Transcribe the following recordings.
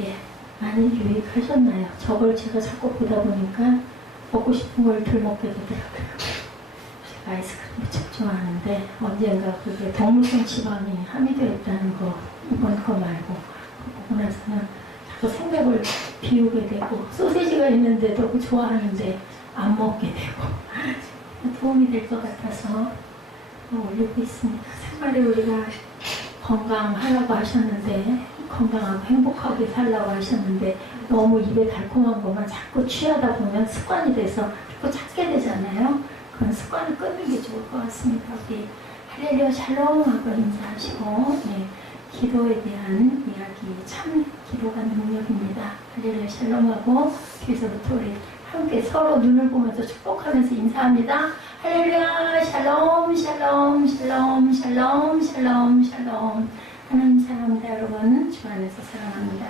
예, 많이 유익하셨나요? 저걸 제가 자꾸 보다 보니까 먹고 싶은 걸 덜 먹게 되더라고요. 제가 아이스크림 무척 좋아하는데 언젠가 그게 동물성 지방이 함유되어 있다는 거, 이번 거 말고 보고 나서는 자꾸 생각을 비우게 되고, 소세지가 있는데도 좋아하는데 안 먹게 되고 도움이 될 것 같아서 올리고 있습니다. 생활에 우리가 건강하라고 하셨는데, 건강하고 행복하게 살라고 하셨는데, 너무 입에 달콤한 것만 자꾸 취하다 보면 습관이 돼서 자꾸 찾게 되잖아요. 그런 습관을 끊는 게 좋을 것 같습니다. 우리 할렐루야 샬롬 하고 인사하시고, 네, 기도에 대한 이야기, 참 기도가 능력입니다. 할렐루야 샬롬 하고 뒤에서부터 우리 함께 서로 눈을 보면서 축복하면서 인사합니다. 할렐루야 샬롬 샬롬 샬롬 샬롬 샬롬 샬롬. 하나님 사랑합니다. 여러분 주 안에서 사랑합니다.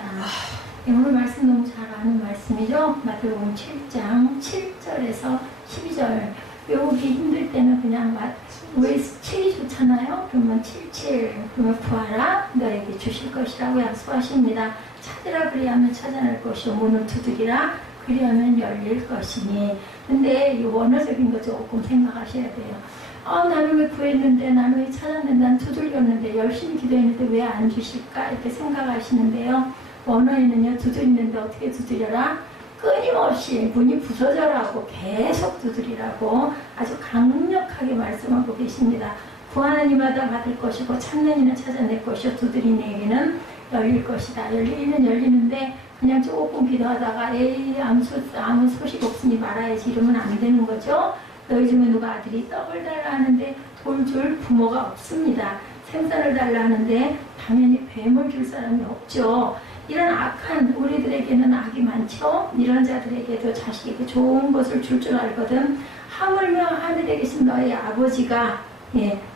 네, 오늘 말씀 너무 잘 아는 말씀이죠. 마태복음 7장 7절에서 12절. 외우기 힘들 때는 그냥 왜 7이 좋잖아요. 그러면 77 그러면 구하라 너에게 주실 것이라고 약속하십니다. 찾으라 그리하면 찾아낼 것이요 문을 두드리라 그리하면 열릴 것이니. 근데 이 원어적인 거 조금 생각하셔야 돼요. 나는 왜 구했는데, 나는 왜 찾았는데, 난 두들겼는데, 열심히 기도했는데 왜 안 주실까? 이렇게 생각하시는데요. 원어에는요, 두드리는데 어떻게 두드려라? 끊임없이 문이 부서져라고 계속 두드리라고 아주 강력하게 말씀하고 계십니다. 구하는 이마다 받을 것이고 찾는 이는 찾아낼 것이요 두드리는 이에게는 열릴 것이다. 열리는 열리는데 그냥 조금 기도하다가 에이 아무 소식 없으니 말아야지 이러면 안 되는 거죠. 너희 중에 누가 아들이 떡을 달라 하는데 돌 줄 부모가 없습니다. 생선을 달라 하는데 당연히 뱀을 줄 사람이 없죠. 이런 악한, 우리들에게는 악이 많죠. 이런 자들에게도 자식에게 좋은 것을 줄 줄 알거든. 하물며 하늘에 계신 너희 아버지가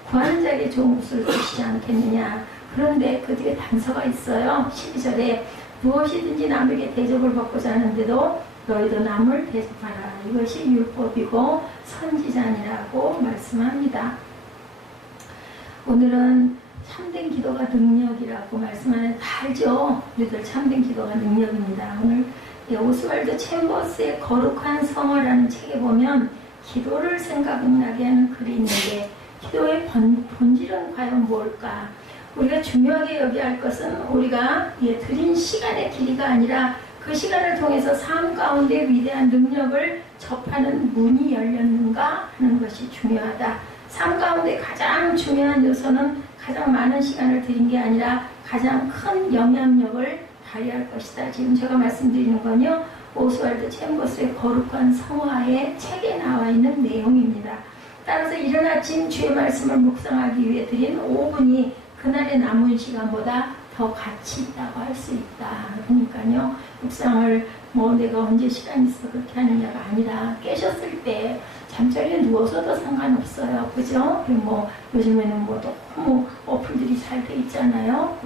구하는 자에게 좋은 것을 주시지 않겠느냐. 그런데 그 뒤에 단서가 있어요. 12절에 무엇이든지 남에게 대접을 받고자 하는데도 너희도 남을 대접하라. 이것이 율법이고 선지자니라고 말씀합니다. 오늘은 참된 기도가 능력이라고 말씀하는 다 알죠? 우리들 참된 기도가 능력입니다. 오늘 오스왈드 챔버스의 거룩한 성화라는 책에 보면 기도를 생각나게 하는 글이 있는데, 기도의 본질은 과연 뭘까? 우리가 중요하게 여겨야 할 것은 우리가 드린 시간의 길이가 아니라 그 시간을 통해서 삶 가운데 위대한 능력을 접하는 문이 열렸는가 하는 것이 중요하다. 삶 가운데 가장 중요한 요소는 가장 많은 시간을 드린 게 아니라 가장 큰 영향력을 발휘할 것이다. 지금 제가 말씀드리는 건요, 오스왈드 챔버스의 거룩한 성화의 책에 나와 있는 내용입니다. 따라서 이른 아침 주의 말씀을 묵상하기 위해 드린 5분이 그날의 남은 시간보다 더 가치 있다고 할 수 있다. 그러니까요, 묵상을 내가 언제 시간 있어 그렇게 하느냐가 아니라 깨셨을 때 잠자리에 누워서도 상관없어요. 그죠? 그리고 요즘에는 너무 어플들이 잘 돼 있잖아요.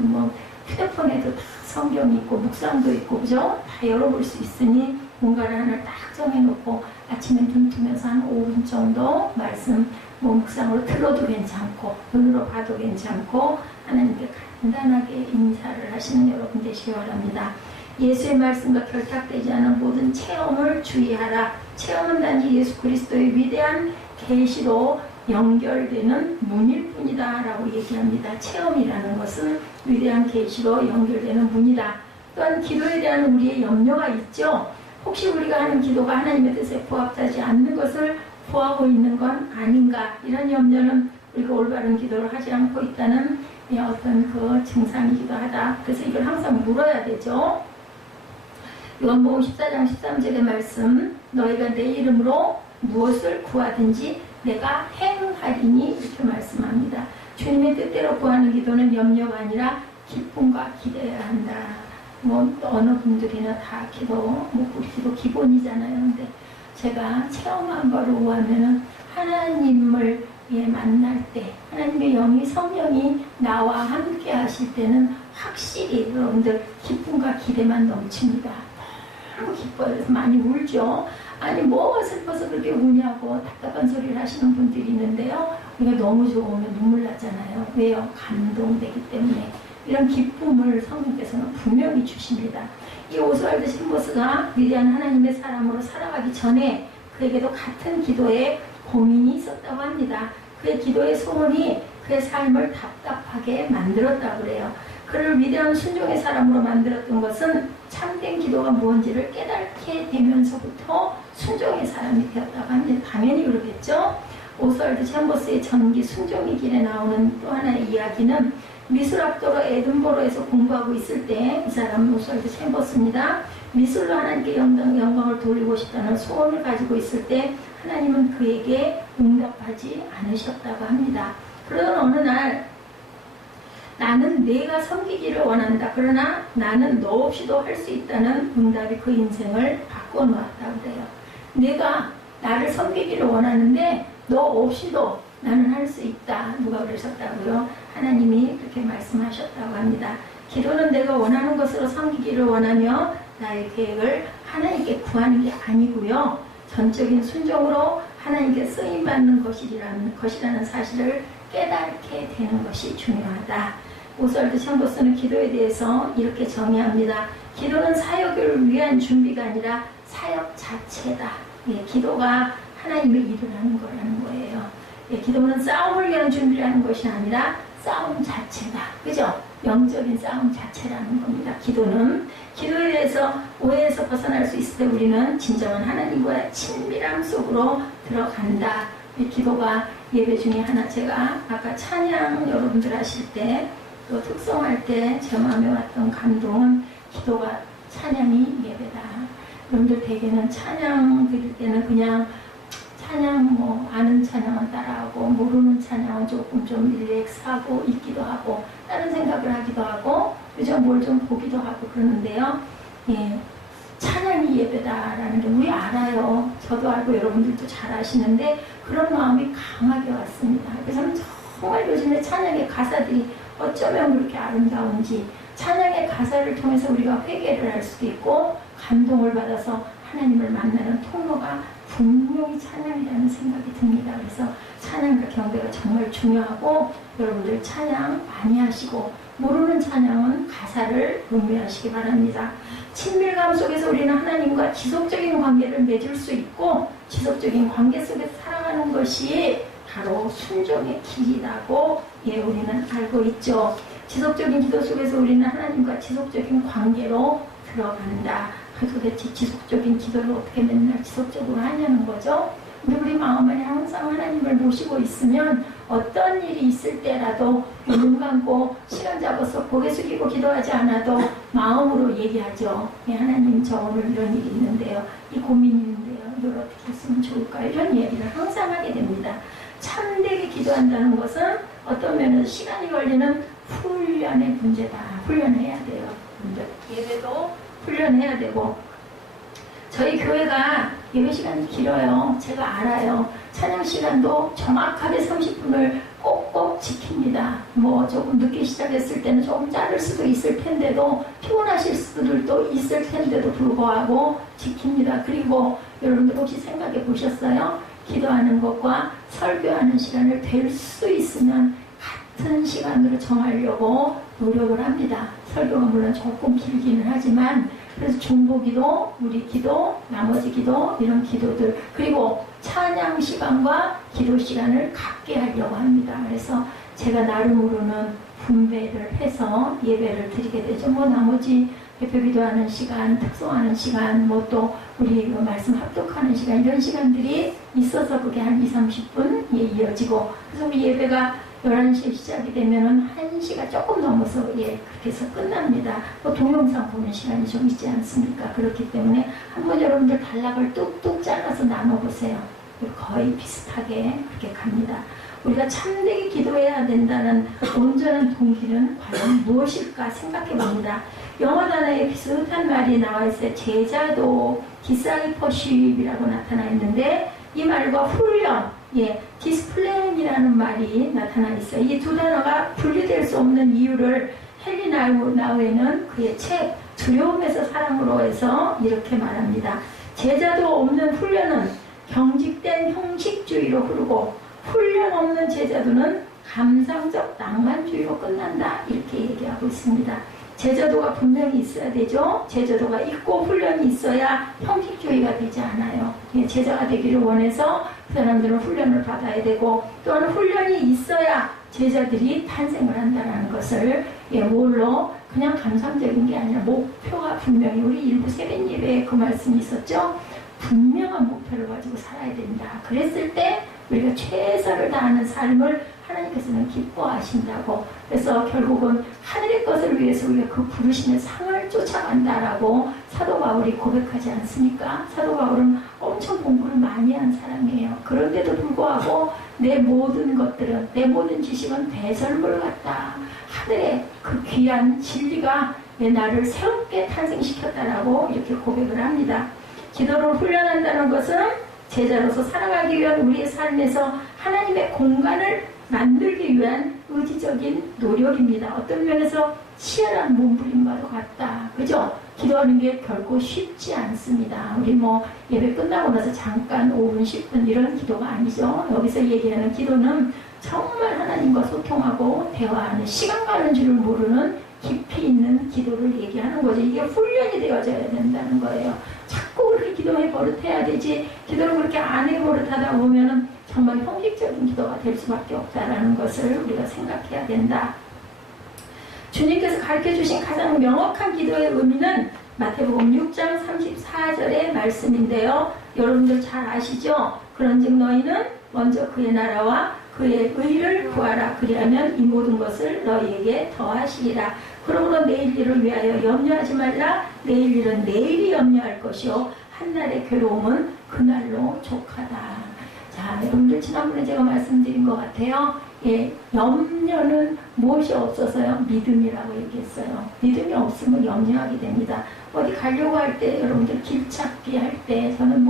휴대폰에도 다 성경이 있고 묵상도 있고, 그죠? 다 열어볼 수 있으니 뭔가를 하나 딱 정해놓고 아침에 눈 뜨면서 한 5분 정도 말씀 묵상으로 틀어도 괜찮고 눈으로 봐도 괜찮고 하나님께 간단하게 인사를 하시는 여러분 되시기 바랍니다. 예수의 말씀과 결탁되지 않은 모든 체험을 주의하라. 체험은 단지 예수 그리스도의 위대한 계시로 연결되는 문일 뿐이다 라고 얘기합니다. 체험이라는 것은 위대한 계시로 연결되는 문이다. 또한 기도에 대한 우리의 염려가 있죠. 혹시 우리가 하는 기도가 하나님의 뜻에 부합하지 않는 것을 구하고 있는 건 아닌가. 이런 염려는 우리가 올바른 기도를 하지 않고 있다는 어떤 그 증상이기도 하다. 그래서 이걸 항상 물어야 되죠. 요한복음 14장 13절의 말씀, 너희가 내 이름으로 무엇을 구하든지 내가 행하리니 이렇게 말씀합니다. 주님의 뜻대로 구하는 기도는 염려가 아니라 기쁨과 기대해야 한다. 어느 분들이나 다 기도, 우리 기도 기본이잖아요. 근데 제가 체험한 바로 하면은 하나님을 만날 때, 하나님의 영이 성령이 나와 함께 하실 때는 확실히 여러분들 기쁨과 기대만 넘칩니다. 너무 기뻐서 많이 울죠. 아니 뭐가 슬퍼서 그렇게 우냐고 답답한 소리를 하시는 분들이 있는데요. 우리가 너무 좋으면 눈물 나잖아요. 왜요? 감동되기 때문에. 이런 기쁨을 성령께서는 분명히 주십니다. 이 오스왈드 챔버스가 위대한 하나님의 사람으로 살아가기 전에 그에게도 같은 기도에 고민이 있었다고 합니다. 그의 기도의 소원이 그의 삶을 답답하게 만들었다고 그래요. 그를 위대한 순종의 사람으로 만들었던 것은 참된 기도가 무엇인지를 깨닫게 되면서부터 순종의 사람이 되었다고 합니다. 당연히 그러겠죠. 오스왈드 챔버스의 전기 순종의 길에 나오는 또 하나의 이야기는 미술학도로 에든버러에서 공부하고 있을 때, 이 사람은 오스왈드 챔버스입니다. 미술로 하나님께 영광을 돌리고 싶다는 소원을 가지고 있을 때 하나님은 그에게 응답하지 않으셨다고 합니다. 그러던 어느 날 나는 내가 섬기기를 원한다. 그러나 나는 너 없이도 할 수 있다는 응답이 그 인생을 바꿔놓았다고 그래요. 내가 나를 섬기기를 원하는데 너 없이도 나는 할 수 있다. 누가 그러셨다고요? 하나님이 그렇게 말씀하셨다고 합니다. 기도는 내가 원하는 것으로 섬기기를 원하며 나의 계획을 하나님께 구하는 게 아니고요. 전적인 순종으로 하나님께 쓰임받는 것이라는 사실을 깨닫게 되는 것이 중요하다. 오스왈드 챔버스는 기도에 대해서 이렇게 정의합니다. 기도는 사역을 위한 준비가 아니라 사역 자체다. 예, 기도가 하나님의 일을 하는 거라는 거예요. 예, 기도는 싸움을 위한 준비를 하는 것이 아니라 싸움 자체다. 그죠? 영적인 싸움 자체라는 겁니다. 기도는 기도에 대해서 오해에서 벗어날 수 있을 때 우리는 진정한 하나님과의 친밀함 속으로 들어간다. 이 기도가 예배 중에 하나, 제가 아까 찬양 여러분들 하실 때 또 특성할 때 제 마음에 왔던 감동은 기도가 찬양이 예배다. 여러분들 대개는 찬양 드릴 때는 그냥 찬양 아는 찬양은 따라하고 모르는 찬양은 조금 좀 릴렉스하고 읽기도 하고 다른 생각을 하기도 하고 요즘 뭘 좀 보기도 하고 그러는데요. 예, 찬양이 예배다라는 게 우리 알아요. 저도 알고 여러분들도 잘 아시는데 그런 마음이 강하게 왔습니다. 그래서 정말 요즘에 찬양의 가사들이 어쩌면 그렇게 아름다운지 찬양의 가사를 통해서 우리가 회개를 할 수도 있고 감동을 받아서 하나님을 만나는 통로가 분명히 찬양이라는 생각이 듭니다. 그래서 찬양과 경배가 정말 중요하고 여러분들 찬양 많이 하시고 모르는 찬양은 가사를 음미하시기 바랍니다. 친밀감 속에서 우리는 하나님과 지속적인 관계를 맺을 수 있고 지속적인 관계 속에서 살아가는 것이 바로 순종의 길이라고 우리는 알고 있죠. 지속적인 기도 속에서 우리는 하나님과 지속적인 관계로 들어간다. 도대체 지속적인 기도를 어떻게 맨날 지속적으로 하냐는 거죠. 우리 마음 안에 항상 하나님을 모시고 있으면 어떤 일이 있을 때라도 눈 감고 시간 잡아서 고개 숙이고 기도하지 않아도 마음으로 얘기하죠. 하나님 저 오늘 이런 일이 있는데요. 이 고민이 있는데요. 이걸 어떻게 했으면 좋을까요? 이런 얘기를 항상 하게 됩니다. 참되게 기도한다는 것은 어떤 면에서 시간이 걸리는 훈련의 문제다. 훈련해야 돼요. 예배도 훈련해야 되고 저희 교회가 예배 시간이 길어요. 제가 알아요. 찬양 시간도 정확하게 30분을 꼭꼭 지킵니다. 조금 늦게 시작했을 때는 조금 자를 수도 있을 텐데도 피곤하실 수도 있을 텐데도 불구하고 지킵니다. 그리고 여러분들 혹시 생각해 보셨어요? 기도하는 것과 설교하는 시간을 될 수 있으면 같은 시간으로 정하려고 노력을 합니다. 설교가 물론 조금 길기는 하지만 그래서 중보기도, 우리 기도, 나머지 기도 이런 기도들 그리고 찬양 시간과 기도 시간을 같게 하려고 합니다. 그래서 제가 나름으로는 분배를 해서 예배를 드리게 되죠. 나머지 대표 기도하는 시간, 특송하는 시간, 또 우리 말씀 합독하는 시간 이런 시간들이 있어서 그게 한 20-30분 이어지고 그래서 우리 예배가 11시에 시작이 되면은 1시가 조금 넘어서 그렇게 해서 끝납니다. 동영상 보는 시간이 좀 있지 않습니까? 그렇기 때문에 한번 여러분들 단락을 뚝뚝 잘라서 나눠보세요. 거의 비슷하게 그렇게 갑니다. 우리가 참되게 기도해야 된다는 온전한 동기는 과연 무엇일까 생각해 봅니다. 영어 단어에 비슷한 말이 나와 있어요. 제자도 디사이퍼십이라고 나타나 있는데 이 말과 훈련, 디스플레인이라는 말이 나타나 있어요. 이 두 단어가 분리될 수 없는 이유를 헨리 나우에는 그의 책 두려움에서 사랑으로 해서 이렇게 말합니다. 제자도 없는 훈련은 경직된 형식주의로 흐르고 훈련 없는 제자도는 감상적 낭만주의로 끝난다 이렇게 얘기하고 있습니다. 제자도가 분명히 있어야 되죠. 제자도가 있고 훈련이 있어야 형식주의가 되지 않아요. 제자가 되기를 원해서 그 사람들은 훈련을 받아야 되고 또한 훈련이 있어야 제자들이 탄생을 한다는 것을 뭘로 그냥 감상적인 게 아니라 목표가 분명히 우리 일부 세뱃 예배에 그 말씀이 있었죠. 분명한 목표를 가지고 살아야 된다. 그랬을 때 우리가 최선을 다하는 삶을 하나님께서는 기뻐하신다고. 그래서 결국은 하늘의 것을 위해서 우리가 그 부르심의 상을 쫓아간다라고 사도 바울이 고백하지 않습니까? 사도 바울은 엄청 공부를 많이 한 사람이에요. 그런데도 불구하고 내 모든 것들은, 내 모든 지식은 배설물 같다. 하늘의 그 귀한 진리가 나를 새롭게 탄생시켰다라고 이렇게 고백을 합니다. 기도를 훈련한다는 것은 제자로서 살아가기 위한 우리의 삶에서 하나님의 공간을 만들기 위한 의지적인 노력입니다. 어떤 면에서 치열한 몸부림과도 같다. 그죠? 기도하는 게 결코 쉽지 않습니다. 우리 예배 끝나고 나서 잠깐 5분, 10분 이런 기도가 아니죠. 여기서 얘기하는 기도는 정말 하나님과 소통하고 대화하는, 시간 가는 줄을 모르는 깊이 있는 기도를 얘기하는 거죠. 이게 훈련이 되어져야 된다는 거예요. 자꾸 그렇게 기도해 버릇해야 되지, 기도를 그렇게 안 해 버릇하다 보면은 정말 형식적인 기도가 될 수밖에 없다라는 것을 우리가 생각해야 된다. 주님께서 가르쳐 주신 가장 명확한 기도의 의미는 마태복음 6장 34절의 말씀인데요. 여러분들 잘 아시죠? 그런즉 너희는 먼저 그의 나라와 그의 의를 구하라. 그리하면 이 모든 것을 너희에게 더하시리라. 그러므로 내일 일을 위하여 염려하지 말라. 내일 일은 내일이 염려할 것이요 한날의 괴로움은 그날로 족하다. 자, 여러분들 지난번에 제가 말씀드린 것 같아요. 염려는 무엇이 없어서요? 믿음이라고 얘기했어요. 믿음이 없으면 염려하게 됩니다. 어디 가려고 할 때, 여러분들 길찾기 할 때, 저는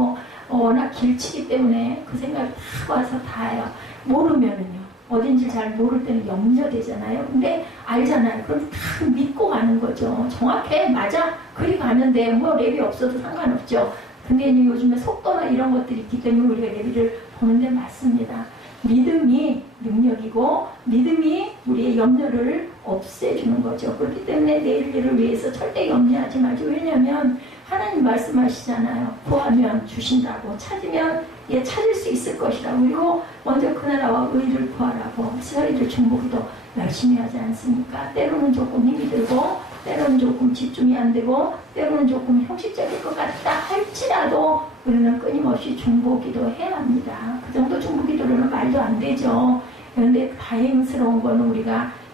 워낙 길치기 때문에 그 생각이 다 와서 다 해요. 모르면은요. 어딘지 잘 모를 때는 염려되잖아요. 근데 알잖아요. 그럼 다 믿고 가는 거죠. 정확해. 맞아. 그리 가면 돼. 랩이 없어도 상관없죠. 근데 요즘에 속도나 이런 것들이 있기 때문에 우리가 랩을 보는데 맞습니다. 믿음이 능력이고 믿음이 우리의 염려를 없애주는 거죠. 그렇기 때문에 내일 일을 위해서 절대 염려하지 말죠. 왜냐하면 하나님 말씀하시잖아요. 구하면 주신다고, 찾으면 찾을 수 있을 것이라고. 그리고 먼저 그 나라와 의를 구하라고. 저희들 중보기도 열심히 하지 않습니까? 때로는 조금 힘이 들고, 때로는 조금 집중이 안 되고, 때로는 조금 형식적일 것 같다 할지라도 우리는 끊임없이 중보기도 해야 합니다. 그 정도 중보기도로는 말도 안 되죠. 그런데 다행스러운 거는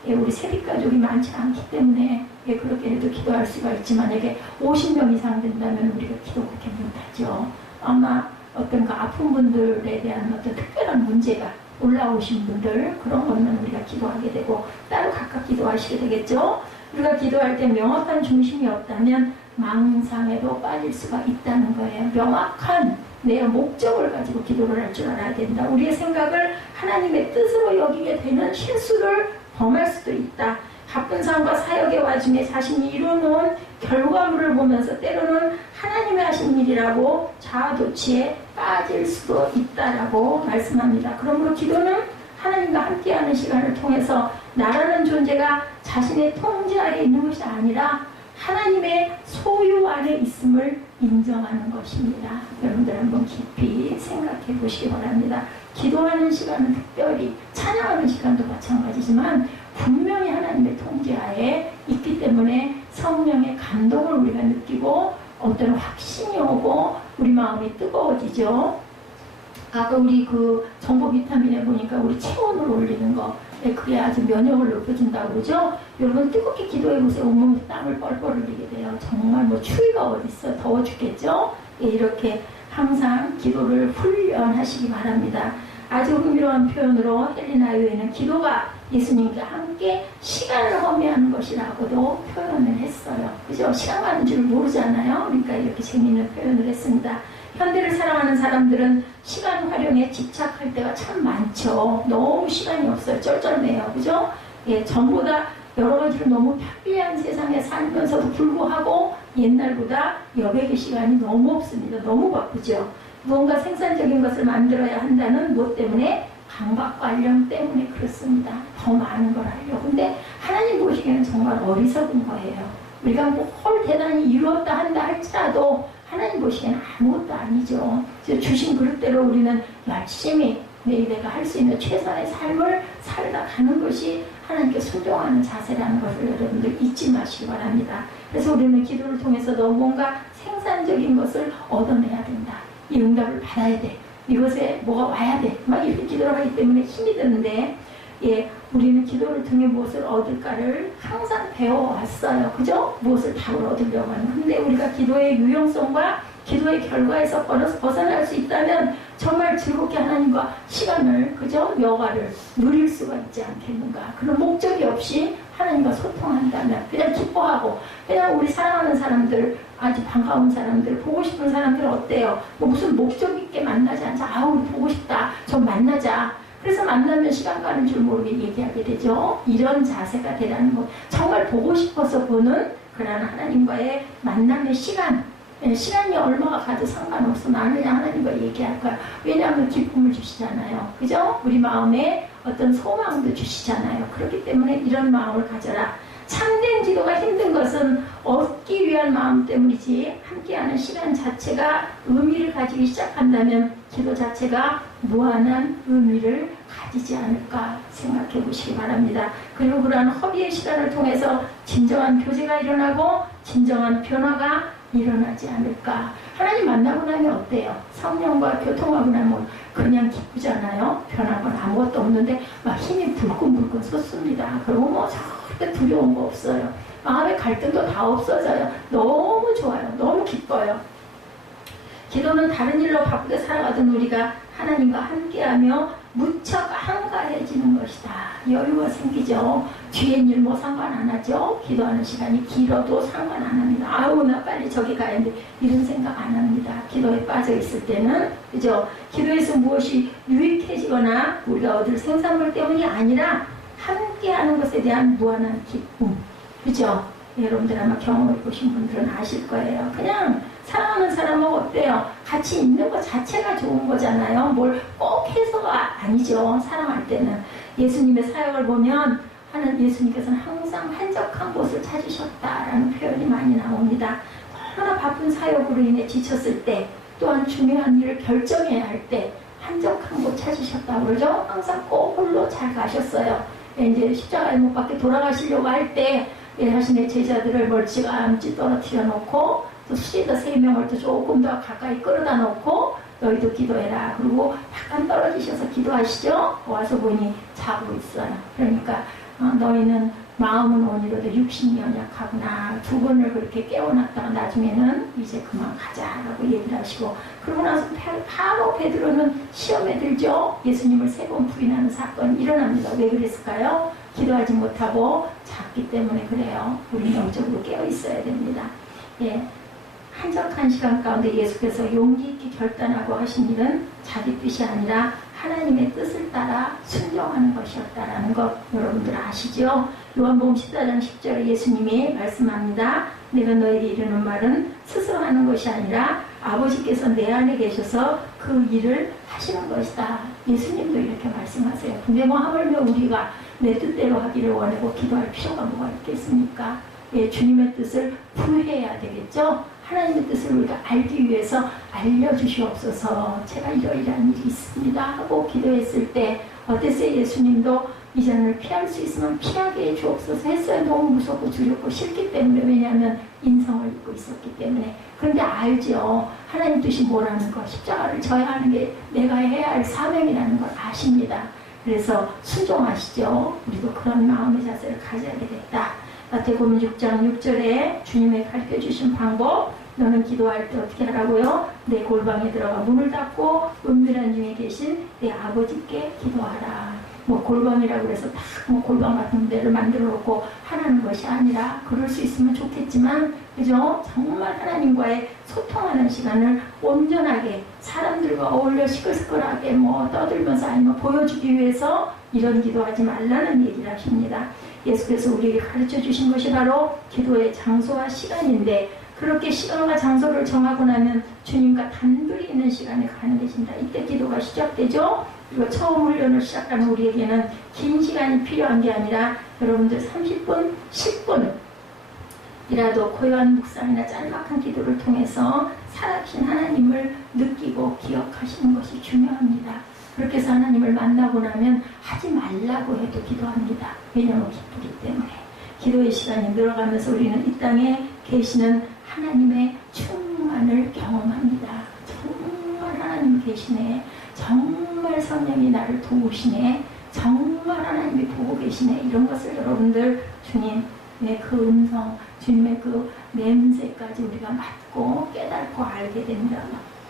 우리 세빛가족이 많지 않기 때문에 그렇게 해도 기도할 수가 있지. 만약에 50명 이상 된다면 우리가 기도 그렇게 못하죠. 아마 어떤 그 아픈 분들에 대한 어떤 특별한 문제가 올라오신 분들, 그런 것만 우리가 기도하게 되고 따로 각각 기도하시게 되겠죠. 우리가 기도할 때 명확한 중심이 없다면 망상에도 빠질 수가 있다는 거예요. 명확한 내 목적을 가지고 기도를 할 줄 알아야 된다. 우리의 생각을 하나님의 뜻으로 여기게 되는 실수를 범할 수도 있다. 바쁜 삶과 사역의 와중에 자신이 이루어놓은 결과물을 보면서 때로는 하나님이 하신 일이라고 자아도취에 빠질 수도 있다라고 말씀합니다. 그러므로 기도는 하나님과 함께하는 시간을 통해서 나라는 존재가 자신의 통제 아래 있는 것이 아니라 하나님의 소유 안에 있음을 인정하는 것입니다. 여러분들 한번 깊이 생각해 보시기 바랍니다. 기도하는 시간은 특별히, 찬양하는 시간도 마찬가지지만 분명히 하나님의 통제하에 있기 때문에 성령의 감동을 우리가 느끼고 어떤 확신이 오고 우리 마음이 뜨거워지죠. 아까 우리 그 정보 비타민에 보니까 우리 체온을 올리는 거, 그게 아주 면역을 높여준다고 그러죠. 여러분 뜨겁게 기도해보세요. 온몸에서 땀을 뻘뻘 흘리게 돼요. 정말 추위가 어딨어. 더워 죽겠죠. 이렇게 항상 기도를 훈련하시기 바랍니다. 아주 흥미로운 표현으로 헬리나 요에는 기도가 예수님과 함께 시간을 허미하는 것이라고도 표현을 했어요. 그죠? 시간 가는 줄 모르잖아요. 그러니까 이렇게 재미있는 표현을 했습니다. 현대를 사랑하는 사람들은 시간 활용에 집착할 때가 참 많죠. 너무 시간이 없어요. 쩔쩔매요. 그죠? 전보다 여러 가지로 너무 편리한 세상에 살면서도 불구하고 옛날보다 여백의 시간이 너무 없습니다. 너무 바쁘죠. 무언가 생산적인 것을 만들어야 한다는 무엇 때문에? 감각 관련 때문에 그렇습니다. 더 많은 걸 하려고. 근데 하나님 보시기에는 정말 어리석은 거예요. 우리가 뭘 대단히 이루었다 한다 할지라도 하나님 보시기에는 아무것도 아니죠. 주신 그릇대로 우리는 열심히 내가 할 수 있는 최선의 삶을 살다 가는 것이 하나님께 순종하는 자세라는 것을 여러분들 잊지 마시기 바랍니다. 그래서 우리는 기도를 통해서도 뭔가 생산적인 것을 얻어내야 된다. 이 응답을 받아야 돼. 이것에 뭐가 와야 돼. 막 이렇게 기도를 하기 때문에 힘이 드는데, 우리는 기도를 통해 무엇을 얻을까를 항상 배워왔어요. 그죠? 무엇을 답을 얻으려고 하는. 근데 우리가 기도의 유용성과 기도의 결과에서 벗어날 수 있다면 정말 즐겁게 하나님과 시간을, 그죠? 여가를 누릴 수가 있지 않겠는가. 그런 목적이 없이 하나님과 소통한다면, 그냥 기뻐하고, 그냥 우리 사랑하는 사람들, 아주 반가운 사람들, 보고 싶은 사람들 어때요? 뭐 무슨 목적 있게 만나지 않자. 아, 우리 보고 싶다. 좀 만나자. 그래서 만나면 시간 가는 줄 모르게 얘기하게 되죠. 이런 자세가 되라는 것. 정말 보고 싶어서 보는 그런 하나님과의 만남의 시간. 시간이 얼마가 가도 상관없어. 나는 그냥 하나님과 얘기할 거야. 왜냐하면 기쁨을 주시잖아요. 그죠? 우리 마음에 어떤 소망도 주시잖아요. 그렇기 때문에 이런 마음을 가져라. 참된 기도가 힘든 것은 얻기 위한 마음 때문이지, 함께하는 시간 자체가 의미를 가지기 시작한다면 기도 자체가 무한한 의미를 가지지 않을까 생각해 보시기 바랍니다. 그리고 그러한 허비의 시간을 통해서 진정한 교제가 일어나고 진정한 변화가 일어나지 않을까. 하나님 만나고 나면 어때요? 성령과 교통하고 나면 그냥 기쁘잖아요. 변화건 아무것도 없는데 막 힘이 불끈불끈 솟습니다. 그리고 뭐 절대 두려운 거 없어요. 마음의 갈등도 다 없어져요. 너무 좋아요. 너무 기뻐요. 기도는 다른 일로 바쁘게 살아가던 우리가 하나님과 함께하며 무척 한가해지는 것이다. 여유가 생기죠. 뒤엔 일 뭐 상관 안 하죠. 기도하는 시간이 길어도 상관 안 합니다. 아우, 나 빨리 저기 가야 돼. 이런 생각 안 합니다. 기도에 빠져 있을 때는, 그죠? 기도에서 무엇이 유익해지거나 우리가 얻을 생산물 때문이 아니라 함께하는 것에 대한 무한한 기쁨. 그죠? 여러분들 아마 경험해 보신 분들은 아실 거예요. 그냥 사랑하는 사람은 어때요? 같이 있는 것 자체가 좋은 거잖아요. 뭘 꼭 해서가 아니죠. 사랑할 때는. 예수님의 사역을 보면 예수님께서는 항상 한적한 곳을 찾으셨다라는 표현이 많이 나옵니다. 얼마나 바쁜 사역으로 인해 지쳤을 때, 또한 중요한 일을 결정해야 할 때 한적한 곳 찾으셨다고 그러죠. 항상 꼭 홀로 잘 가셨어요. 이제 십자가에 못 박혀 돌아가시려고 할 때 자신의 제자들을 멀찌감치 떨어뜨려 놓고, 또 수제자 3명을 또 조금 더 가까이 끌어다 놓고 너희도 기도해라. 그리고 약간 떨어지셔서 기도하시죠. 와서 보니 자고 있어요. 그러니까 너희는 마음은 오히려도 육신이 연약하구나. 2번을 그렇게 깨워놨다가 나중에는 이제 그만 가자라고 얘기를 하시고, 그러고 나서 바로 베드로는 시험에 들죠. 예수님을 3번 부인하는 사건이 일어납니다. 왜 그랬을까요? 기도하지 못하고 잤기 때문에 그래요. 우리 영적으로 깨어 있어야 됩니다. 한적한 시간 가운데 예수께서 용기 있게 결단하고 하신 일은 자기 뜻이 아니라 하나님의 뜻을 따라 순종하는 것이었다라는 것 여러분들 아시죠? 요한복음 14장 10절에 예수님이 말씀합니다. 내가 너에게 이르는 말은 스스로 하는 것이 아니라 아버지께서 내 안에 계셔서 그 일을 하시는 것이다. 예수님도 이렇게 말씀하세요. 근데 뭐 하물며 우리가 내 뜻대로 하기를 원하고 기도할 필요가 뭐가 있겠습니까? 주님의 뜻을 구해야 되겠죠? 하나님의 뜻을 우리가 알기 위해서 알려주시옵소서. 제가 이러이러한 일이 있습니다 하고 기도했을 때 어땠어요? 예수님도 이 잔을 피할 수 있으면 피하게 해주옵소서 했어요. 너무 무섭고 두렵고 싫기 때문에. 왜냐하면 인성을 입고 있었기 때문에. 그런데 알죠. 하나님 뜻이 뭐라는 거, 십자가를 져야 하는 게 내가 해야 할 사명이라는 걸 아십니다. 그래서 순종하시죠. 우리도 그런 마음의 자세를 가져야 되겠다. 마태복음 6장 6절에 주님의 가르쳐주신 방법, 너는 기도할 때 어떻게 하라고요? 내 골방에 들어가 문을 닫고 은밀한 중에 계신 내 아버지께 기도하라. 뭐 골방이라고 해서 다 뭐 골방 같은 데를 만들어 놓고 하라는 것이 아니라, 그럴 수 있으면 좋겠지만, 그죠? 정말 하나님과의 소통하는 시간을 온전하게 사람들과 어울려 시끌시끌하게 뭐 떠들면서 아니면 보여주기 위해서 이런 기도하지 말라는 얘기를 하십니다. 예수께서 우리에게 가르쳐 주신 것이 바로 기도의 장소와 시간인데, 그렇게 시간과 장소를 정하고 나면 주님과 단둘이 있는 시간에 가는 것입니다. 이때 기도가 시작되죠. 그리고 처음 훈련을 시작하는 우리에게는 긴 시간이 필요한 게 아니라 여러분들 30분, 10분이라도 고요한 묵상이나 짤막한 기도를 통해서 살아계신 하나님을 느끼고 기억하시는 것이 중요합니다. 그렇게 해서 하나님을 만나고 나면 하지 말라고 해도 기도합니다. 왜냐하면 기쁘기 때문에. 기도의 시간이 늘어가면서 우리는 이 땅에 계시는 하나님의 충만을 경험합니다. 정말 하나님 계시네. 정말 성령이 나를 도우시네. 정말 하나님이 보고 계시네. 이런 것을 여러분들 주님의 그 음성, 주님의 그 냄새까지 우리가 맡고 깨닫고 알게 됩니다.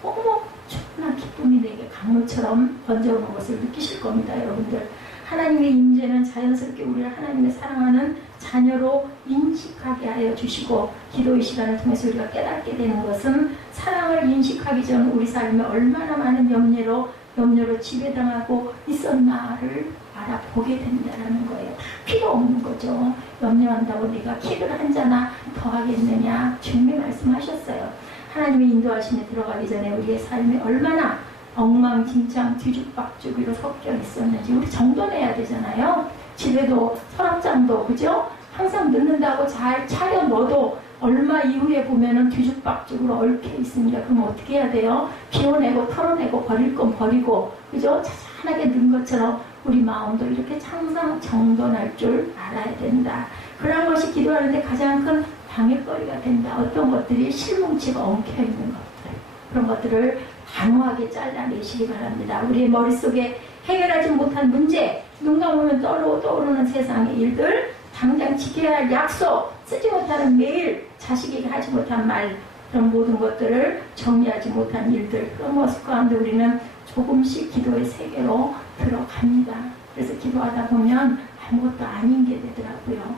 너무 충분한 기쁨이 내게 강물처럼 번져오는 것을 느끼실 겁니다. 여러분들. 하나님의 임재는 자연스럽게 우리를 하나님의 사랑하는 자녀로 인식하게 하여 주시고, 기도의 시간을 통해서 우리가 깨닫게 되는 것은 사랑을 인식하기 전 우리 삶에 얼마나 많은 염려로 지배당하고 있었나를 알아보게 된다는 거예요. 다 필요 없는 거죠. 염려한다고 네가 키를 한 자나 더 하겠느냐. 주님이 말씀하셨어요. 하나님의 인도하심에 들어가기 전에 우리의 삶이 얼마나 엉망진창 뒤죽박죽으로 섞여 있었는지 우리 정돈해야 되잖아요. 집에도 서랍장도 그죠? 항상 넣는다고 잘 차려 넣어도 얼마 이후에 보면은 뒤죽박죽으로 얽혀 있습니다. 그럼 어떻게 해야 돼요? 비워내고 털어내고 버릴 건 버리고 그죠? 자잘하게 넣은 것처럼 우리 마음도 이렇게 항상 정돈할 줄 알아야 된다. 그런 것이 기도하는데 가장 큰 방해거리가 된다. 어떤 것들이 실뭉치가 엉켜있는 것들, 그런 것들을 단호하게 잘라내시기 바랍니다. 우리의 머릿속에 해결하지 못한 문제, 눈 감으면 떠오르는 세상의 일들, 당장 지켜야 할 약속, 쓰지 못하는 메일, 자식에게 하지 못한 말, 그런 모든 것들을 정리하지 못한 일들, 그런 모습 가운데 우리는 조금씩 기도의 세계로 들어갑니다. 그래서 기도하다 보면 아무것도 아닌 게 되더라고요.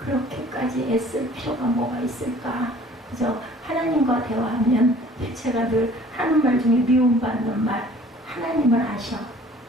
그렇게까지 애쓸 필요가 뭐가 있을까? 그래서 하나님과 대화하면 제가 늘 하는 말 중에 미움받는 말, 하나님을 아셔.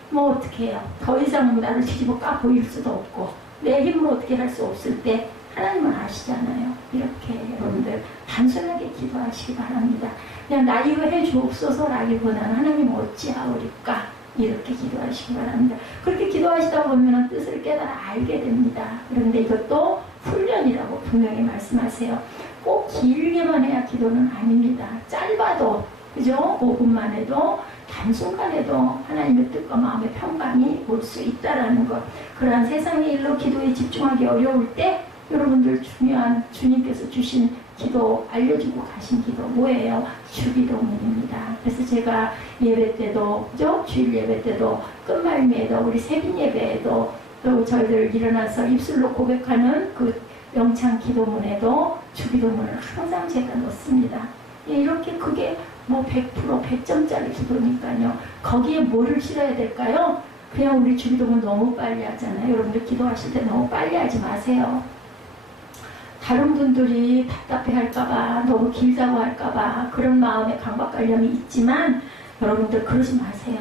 뭐 어떻게 해요? 더 이상 나를 뒤집어 까 보일 수도 없고 내 힘으로 어떻게 할 수 없을 때 하나님은 아시잖아요. 이렇게 여러분들 단순하게 기도하시기 바랍니다. 그냥 나 이거 해주옵소서라기보다는 하나님 어찌하오리까 이렇게 기도하시기 바랍니다. 그렇게 기도하시다 보면 뜻을 깨달아 알게 됩니다. 그런데 이것도 훈련이라고 분명히 말씀하세요. 꼭 길게만 해야 기도는 아닙니다. 짧아도 그죠? 5분만 해도 단순간에도 하나님의 뜻과 마음의 평강이 올 수 있다라는 것. 그러한 세상의 일로 기도에 집중하기 어려울 때 여러분들 중요한 주님께서 주신 기도, 알려주고 가신 기도 뭐예요? 주기도문입니다. 그래서 제가 예배 때도 그죠? 주일 예배 때도 끝말미에도 우리 새벽 예배에도 또 저희들 일어나서 입술로 고백하는 그 영창 기도문에도 주기도문을 항상 제가 넣습니다. 이렇게 그게 뭐 100% 100점짜리 기도니까요. 거기에 뭐를 실어야 될까요? 그냥 우리 주기도문 너무 빨리 하잖아요. 여러분들 기도하실 때 너무 빨리 하지 마세요. 다른 분들이 답답해 할까봐, 너무 길다고 할까봐 그런 마음의 강박관념이 있지만 여러분들 그러지 마세요.